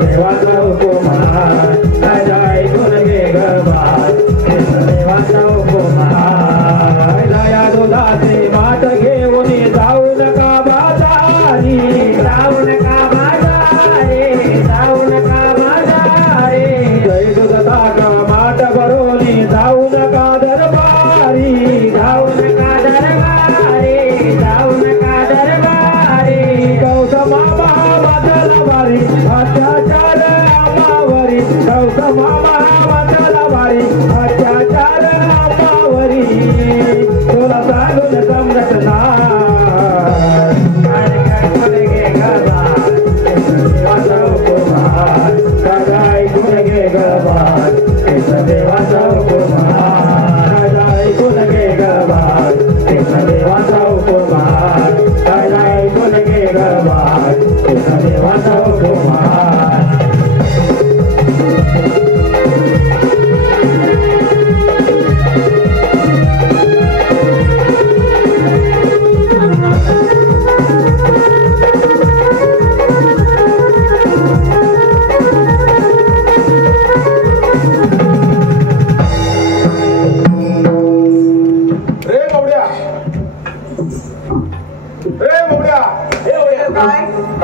देवाचा हुकुम हाय कायदा ऐकून घे ग बाय कृष्ण देवाचा हुकुम हाय दया दुधाचे माठ घेऊन जाऊ नका बाजारी जाऊ नका बाजारी जाऊ नका बाजारी जय दूध ताक माठ भरून जाऊ नका दरबारी जाऊ नका दरबारी जाऊ नका दरबारी गौत मामा वादला बारी अत्याचार आमावरी गौत मामा वादला बारी अत्याचार आमावरी तुला सांगून समजत नाही ऐकून घे ग बाय देवाचा हुकुम हाय कायदा ऐकून घे ग बाय देवाचा हुकुम हाय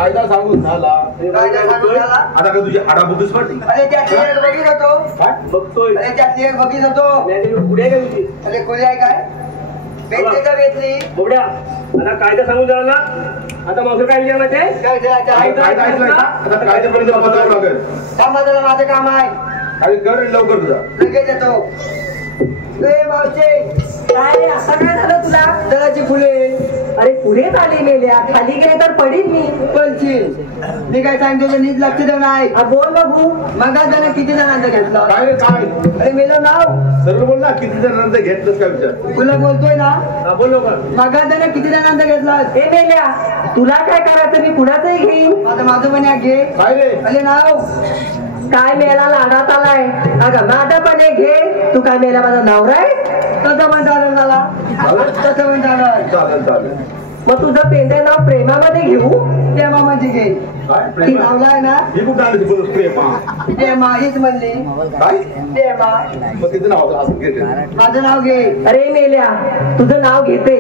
कायदा सांगून झाला कायदा सांगून झाला. आता का तुझी हाडा बुद्धीच पडली अरे त्यातली एक बघित होतो. काय बघतोय अरे त्यातली एक बघित होतो. पुढे काय तुझी अरे कोणी आहे काय भेटली का भेटली बोबड्या आता कायदा सांगून झाला ना. आता मागं काय लिहिलं माहितीये? काय कायदा ऐकलाय का आता कायद्यापर्यंत बदलावं लागेल समाजाला माझं काम आहे. अरे कर लवकर तुझा लगेच येतो. ए मावशे काय रे, असं काय झालं तुला? दराची फुले अरे पुढे आली मेल्या, खाली गेले तर पडीन मी. पलशील. मी काय सांगतो नीट लक्ष देऊ नाही. बोल बघू. मग त्याने किती जणांचं घेतलं. काय रे काय अरे मेलं नाव सर्व बोल ना किती जणांचं घेतलंस काय विचार तुला बोलतोय ना. हा, बोल लवकर. मग त्याने किती जणांचं घेतलं. ए मेल्या, तुला काय करायचं मी कुणाचंही घेईन. आता माझं पण एक घे. काय रे अरे नाव काय मेला लाडात आलाय. अगं माझं पण एक घे. तू काय मेला माझा नवरा आहे. तसं पण चालेल मला. तसं पण चालेल. चालेल चालेल मग तुझं पेंद्या नाव प्रेमामध्ये घेऊ. प्रेमा म्हणजे घे. काय ती प्रेमा नावला आहे ना. ही कुठं आली बोल प्रेमा प्रेमा हीच म्हणली. काय प्रेमा मग तिचं नाव असं घेते माझं नाव घे. अरे मेल्या, तुझं नाव घेते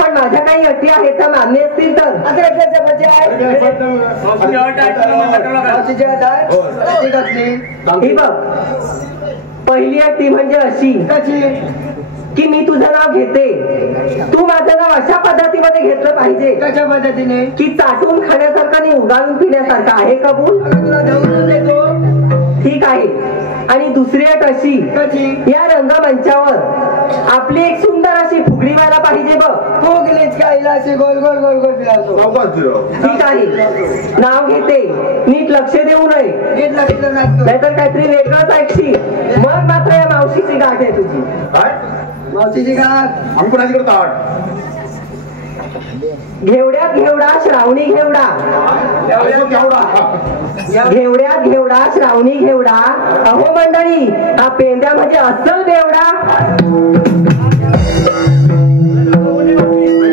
पण माझ्या काही अटी आहेत त्या मान्य असतील तर. आता एकल्याच्या बच्चे आहे. मावशीची अट आहे, तुला मग पटवलं का? मावशीची अट आहे. हो. ती कसली. ही बघ, पहिली अट ती म्हणजे अशी कशी. की मी तुझं नाव घेते, तू माझं नाव अशा पद्धतीमध्ये घेतलं पाहिजे कशा पद्धतीने. की चाटून खाण्यासारखं आणि उगाळून पिण्यासारखं. आहे कबूल. अगं तुला धरून देतो. ठीक आहे. आणि दुसरी अट अशी, कशी. या रंगमंचावर आपली एक सुंदर अशी फुगडी व्हायला पाहिजे बघ. फुगलीच काहीला अशी गोल गोल गोल गोल फिरायचो. सावकाश फिरव. ठीक आहे. नाव घेते, नीट लक्ष देऊ नये, नीट लक्ष नाही. नाहीतर काहीतरी वेगळंच ऐकशी. मग मात्र या मावशीची गाठ आहे तुझी. काय मावशीची गाठ. आम्ही पण आधी ताट घेवड्यात घेवडा श्रावणी घेवडा. केवढा घेवड्यात घेवडा श्रावणी घेवडा. अहो मंडळी, हा पेंद्या म्हणजे अस्सल बेवडा.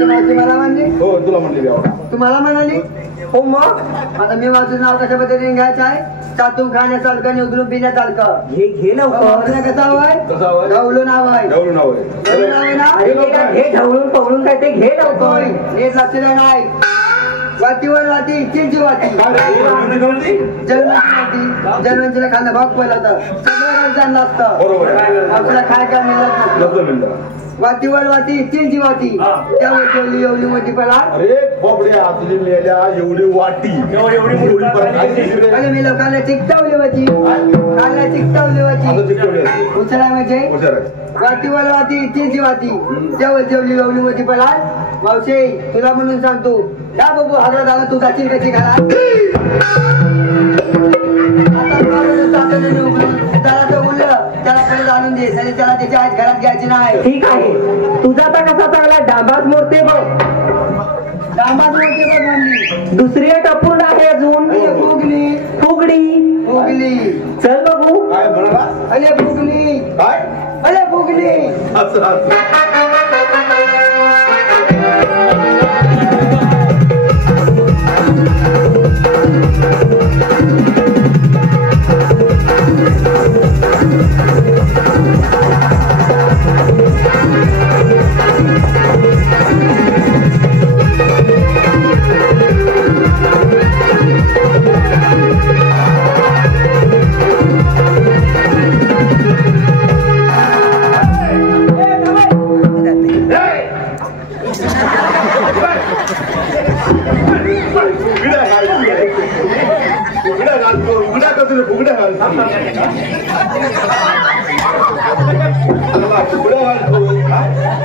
मावशी मला म्हणली. हो तुला म्हणले एवढा तू मला म्हणाली. हो मग आता मी माझं नाव कशा पद्धतीने घ्यायचं आहे. चातून खाण्यासारखं आणि उघडून पिण्यासारखं. घे घे लवकर. कसं हवं आहे. कसं हवं? ढवळून नाव आहे. एवढं नाव आहे ढवळून नाव आहे ना. अरे मेला, घे ढवळून पवळून काय ते घे लवकर. नीट लक्ष द्या नाही. वातीवर वाती चिंची वाती. काय रे? कोणती? जन्मांची खाणं भाग पहिला तर सगळं जाणलं असतं. बरोबर आहे. आपल्याला खाय काय मिळत नसतं. लग्न मिळलं. वातीवर वाती चिंची वाती. त्यावर जेवली एवढी मोठी पला. अरे बापड्या तुझी मेल्या एवढी वाटी एवढी मोठी पण काय दिसली रे? अरे मी लोकांना चिकटावली होती. खायला चिकटावली आता होती. चिकटवली असती. उचला म्हणजे हुशार आहे. वातीवर वाती चिंची वाती. त्यावर जेवली एवढी मोठी पला. मावशी तुला म्हणून सांगतो. या बघू हजर झाला तू जाशील कशी घाला. आता त्याला तर उरलं त्याला कडे जाणून दे. तरी त्याला त्याच्या आत घरात घ्यायची नाही. ठीक आहे. तुझा तर कसा चांगला डांबाच मोडते बघ. डांबात मोठी बघ म्हणली. दुसरी अट अपूर्ण आहे अजून. अरे फुगली फुगडी. फुगली. चल बघू. काय म्हणाला अरे फुगली. काय अरे फुगली. असं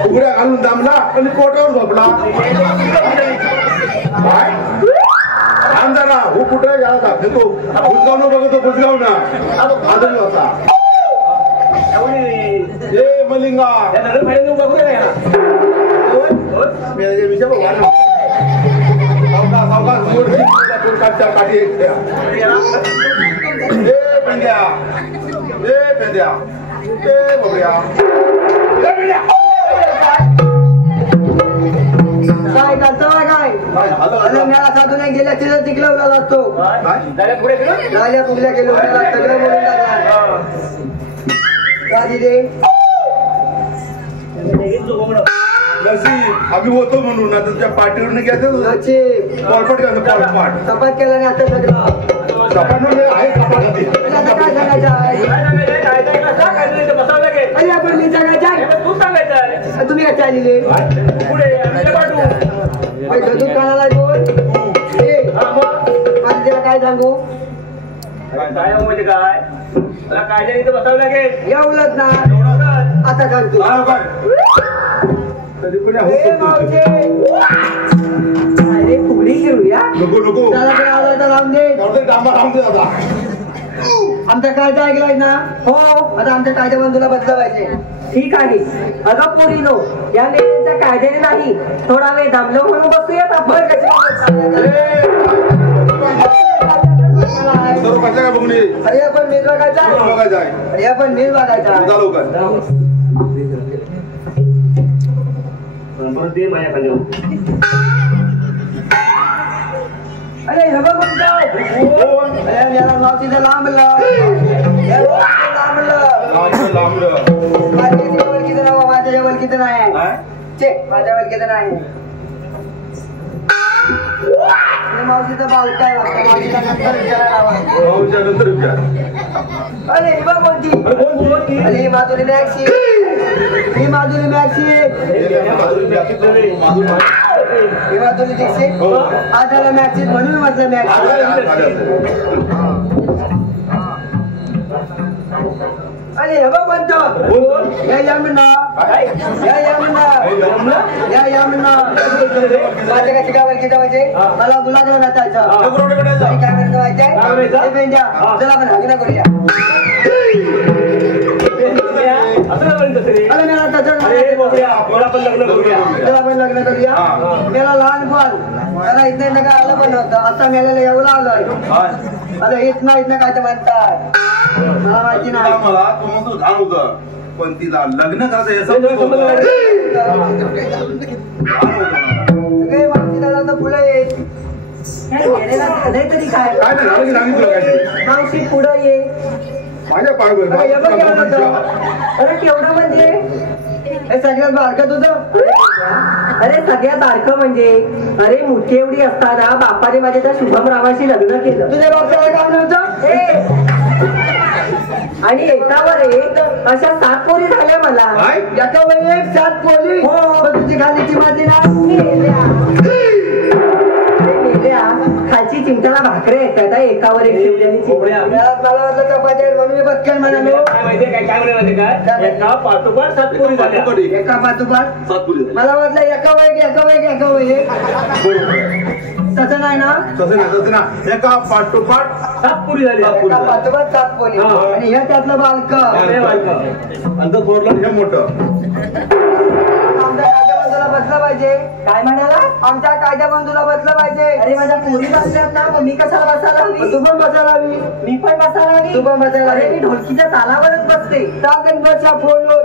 उघड्या घालून दामला आणि पोटावर झोपला. काय थांब जरा हो कुठे गेला घेतो बुजगाव बघतो बुजगाव ना आदमी होता. ए मलिंगा विषय बघा सावकाश काठी पेंद्या पेंद्या बघूया काय करतो काय. अरे मला साधू नाही गेल्या तिथं टिकलवला लागतो. राजा पुगल्या गेलो त्याला सगळं बोलून लागला. का दिले नसीब आम्ही होतो म्हणून आता तुझ्या पाठीवरून घ्यायचं पॉलपट घ्यायचं पॉलपट सपाट केला नाही आता सगळं सपाट म्हणजे आहे सपाट आता काय सांगायचं आहे अरे आपण मी सांगायचं आहे तू सांगायचं तुम्ही काय चालले पुढे पाठवू दूध काढायला दोन माझं तिला काय सांगू काय म्हणजे काय मला कायद्या इथं बसावं लागेल या उलट ना आता करतो कधी पण ए, मावशे. अरे पुढे खेळूया नको नको त्याला काय आला तर लावून दे कामा राहून दे आता आमचा कायदा ऐकलाय ना हो आता आमच्या कायद्या बंधूला बदला पाहिजे ठीक आहे अगं पोरीनो या लेण्यांच्या कायद्याने नाही थोडा वेळ दमलो म्हणून बसूयात आपण काय बघून ये अरे आपण मीच बघायचा बघायचं आहे अरे आपण मीच बघायचा लवकर दे माझ्या खाली अरे हे बघ अरे याला मावशीचं लांबलं माझ्या वलकीचं नाव माझ्या वलकीचं नाही माझ्या वलकीचं नाही मावशीचं बाल काय मावशीला नंतर विचारायला अरे ही बघ कोणती अरे ही माधुरी मॅक्सी ही माधुरी मॅक्सी ही माधुरी दीक्षित आज झाला मॅक्सी म्हणून म्हटलं मॅक्सी अरे हे बघ म्हणतो या यमुना माझ्या काय शिकावं की म्हणजे मला गुलाबजामुन नाचायचं काय म्हणतो माहितीये चला आपण हगना करूया अरे मला लग्न करूया मेला लहानपण त्याला इथं काय आलं पण नव्हतं आता मेल्याला येऊ लागलोय अरे इथनं काय ते म्हणतात मला माहिती नाही मला तुमचं झाड होतं पण तिला लग्न करायचं पुढे येत तरी काय मावशी पुढं ये माझ्या पाय अरे केवढं म्हणजे हे सगळ्यात बारकं तुझं अरे सगळ्यात बारकं म्हणजे अरे मुठी एवढी असताना बापाने माझ्या त्या शुभम रामाशी लग्न केलं तुझ्या बापाला काम नव्हतं आणि एकावर एक अशा 7 पोरी झाल्या मला एकावर एक 7 पोरी हो तुझी खालीची माझी खालची चिमट्याला भाकऱ्या येतात एकावर एक ठेवल्याने मला वाटलं चपात्या म्हणून मी पटकन म्हणालो काय म्हणाले काय एका पाठोपाठ 7 पोरी झाल्या एका पाठोपाठ 7 पोरी मला वाटलं एकावर एक तसं नाही ना तसं ना एका पाठोपाठ 7 पोरी झाल्या एका पाठोपाठ 7 पोरी आणि हे त्यातलं बालक अंतर बोरलं हे मोठं आमच्या कायद्याबंधूला बसलं पाहिजे काय म्हणाला आमच्या कायद्याबंधूला बसलं पाहिजे अरे माझ्या पोरी बसल्यात ना मी कशाला बसायला हवी तू पण बसायला हवी मी पण बसायला हवी तू पण बसायला अरे मी ढोलकीच्या तालावरच बसते त्या फोनवर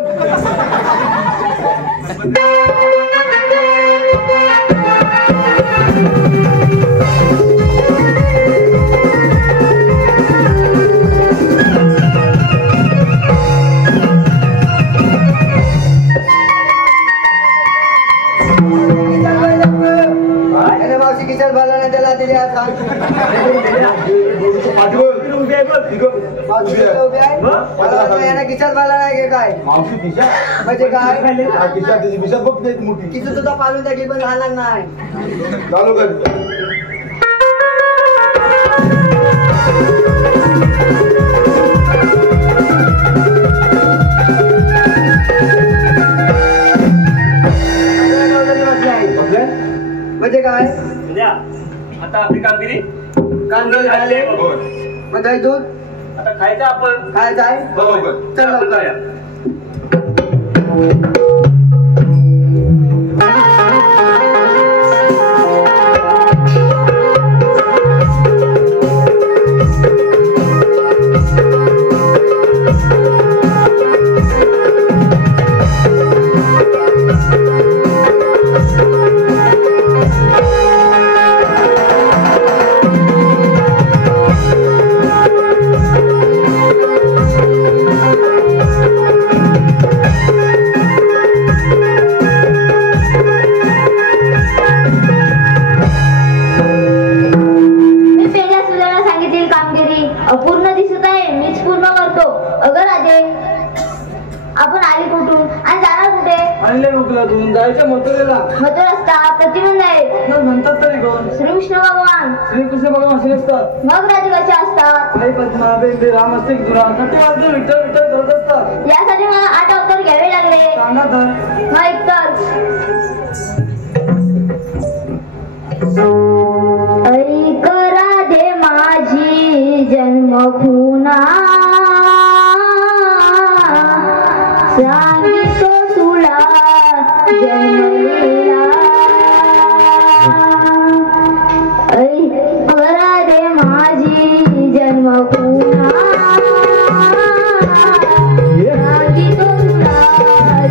म्हणजे काय किती सुद्धा पालून त्या पण झाला नाही चालू कर म्हणजे काय आता आपली कामगिरी झाले मग दूध आता खायचं आपण खायचं आहे चल लवकर आणले मोकळातून जायच्या मथुरेला. मथुरा रस्ता प्रतिबंध आहे. मग म्हणतात तरी कोण? श्रीकृष्ण भगवान. श्रीकृष्ण भगवान असे असतात. मग राजे कसे असतात? आई पद्मा बेंबे राम असते तुरा नटवाद विठ्ठल विठ्ठल करत असतात. यासाठी मला 8 अवतार घ्यावे लागले. सांगा तर. मग एकतर ऐक राधे माझी जन्मखुना सांगितो तुला जन्मलीला. ऐक राधे माझी जन्मखुना सांगितो तुला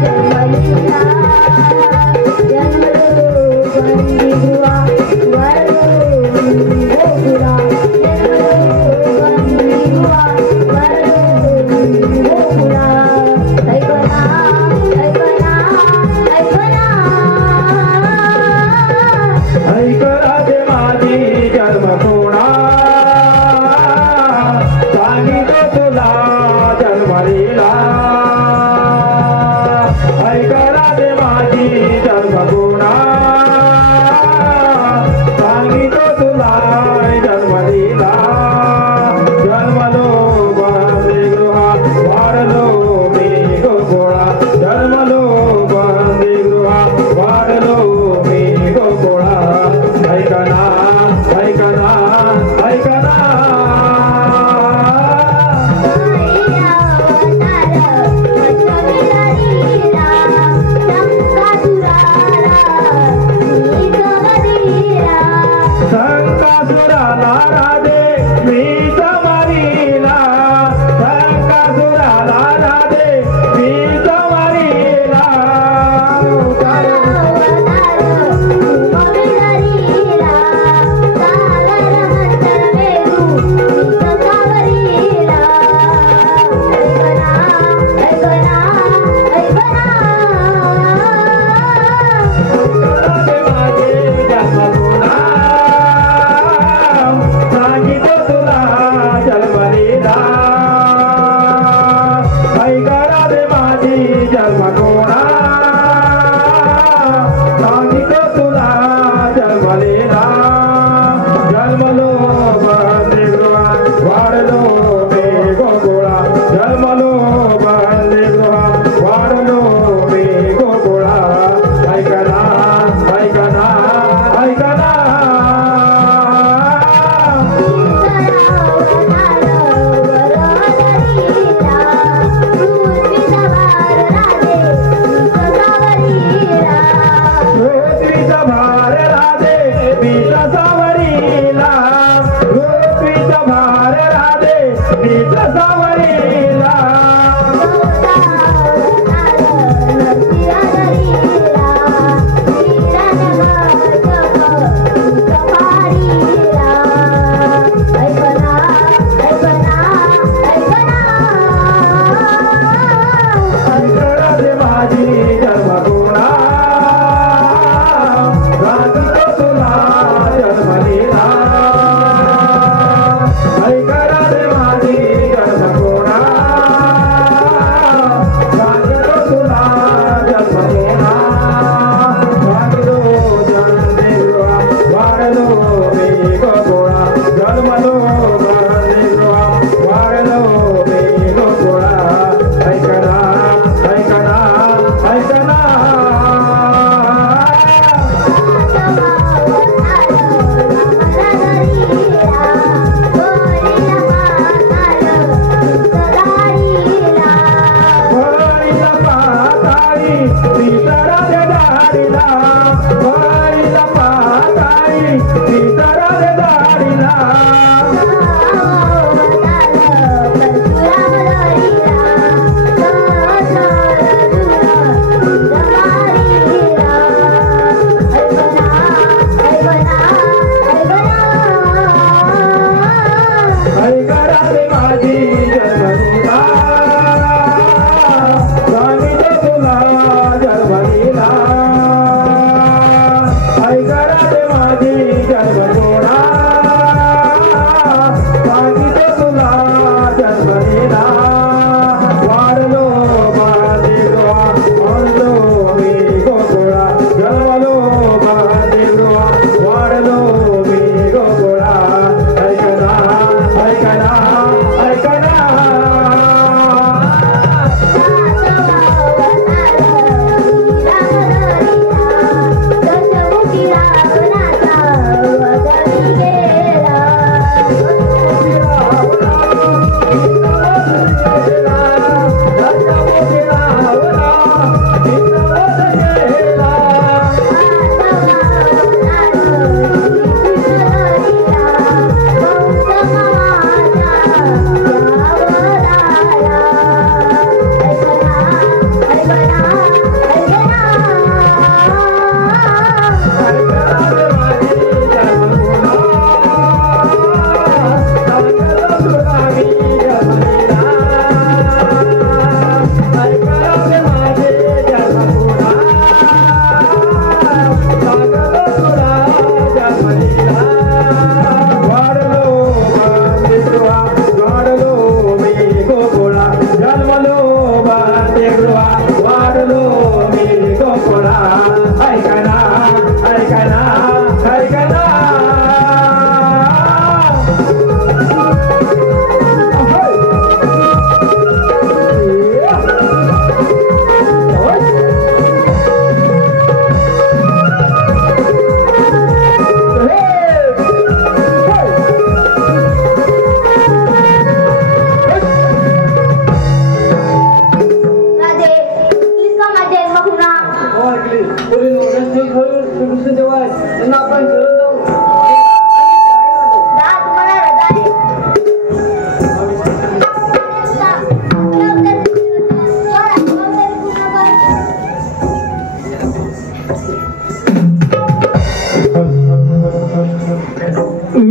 जन्मलीला. जन्मलो बंदिगृहा वरदो गोकुळा. जन्मलो बंदिगृहा वरदो गोकुळा. ऐकना ऐकना ऐकना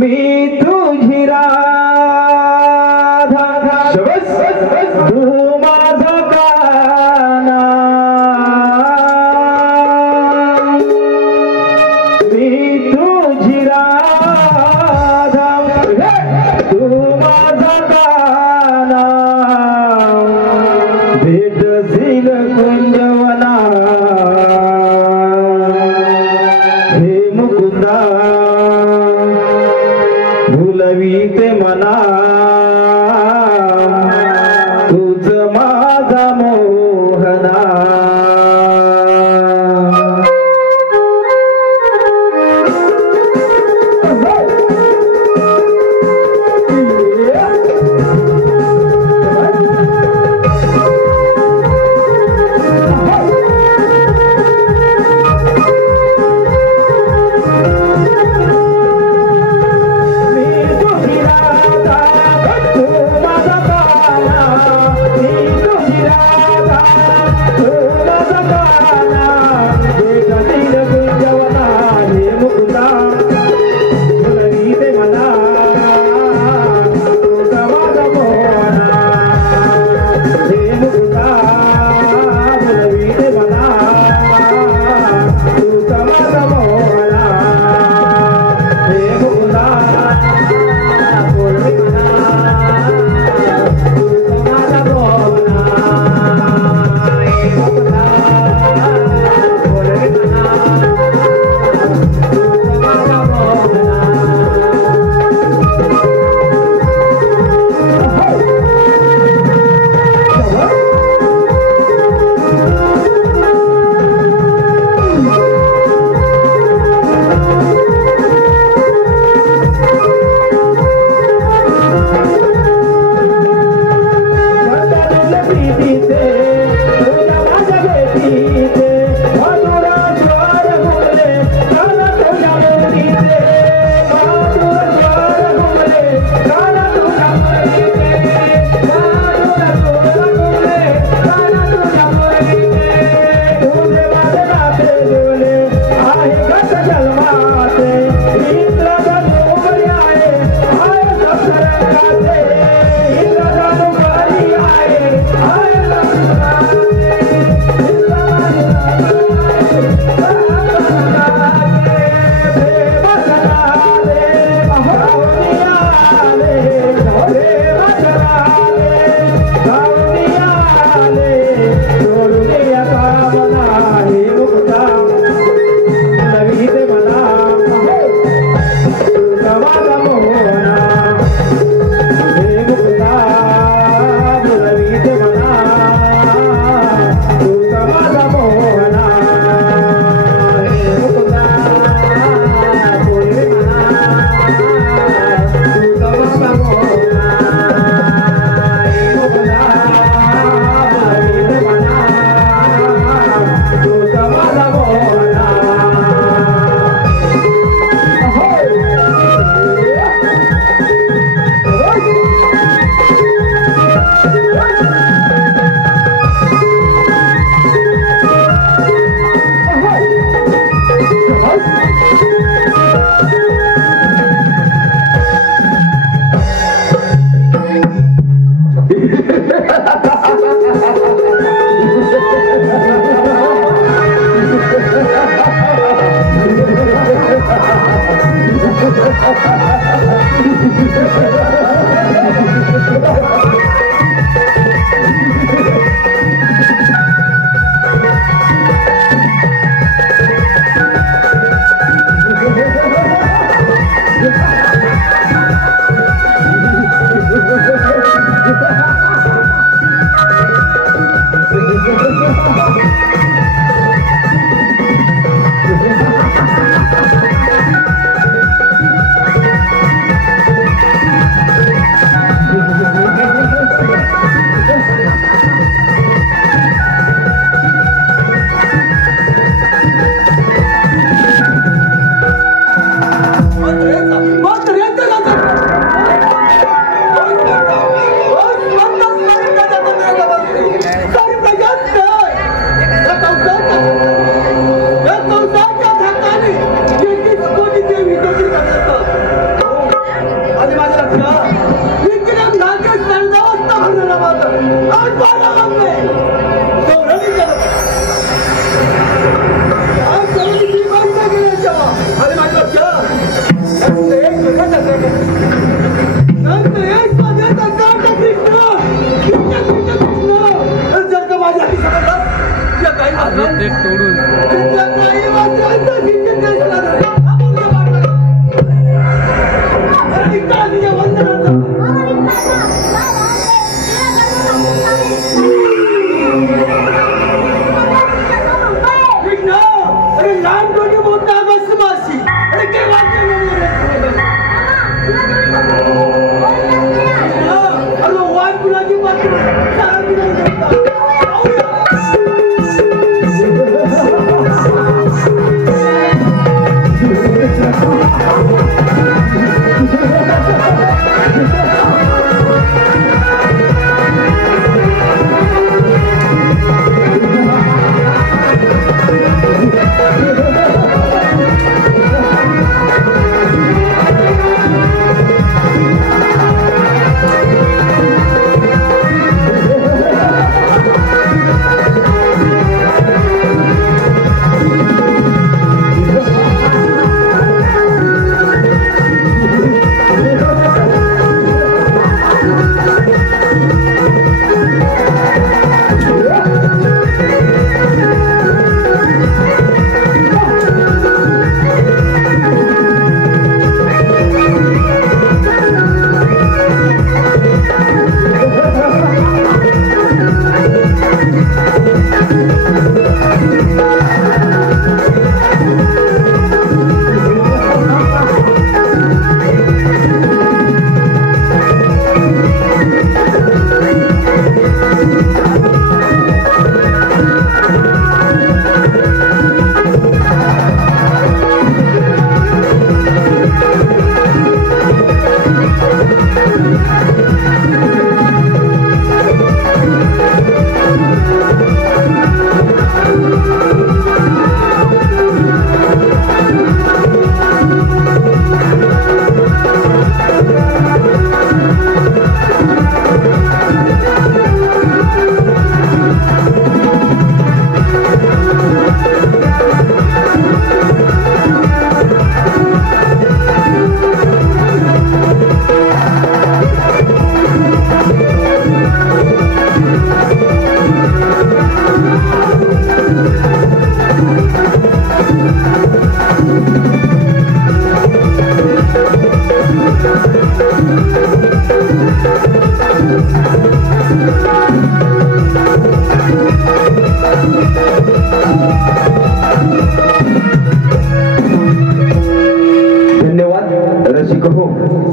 मी तुझी राधा तू माझा काना मी तुझी राधा तू माझा काना भेटशील कुंजवना हे मुकुंदा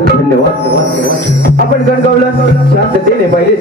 धन्यवाद. आपण गणगावला शांततेने पाहिले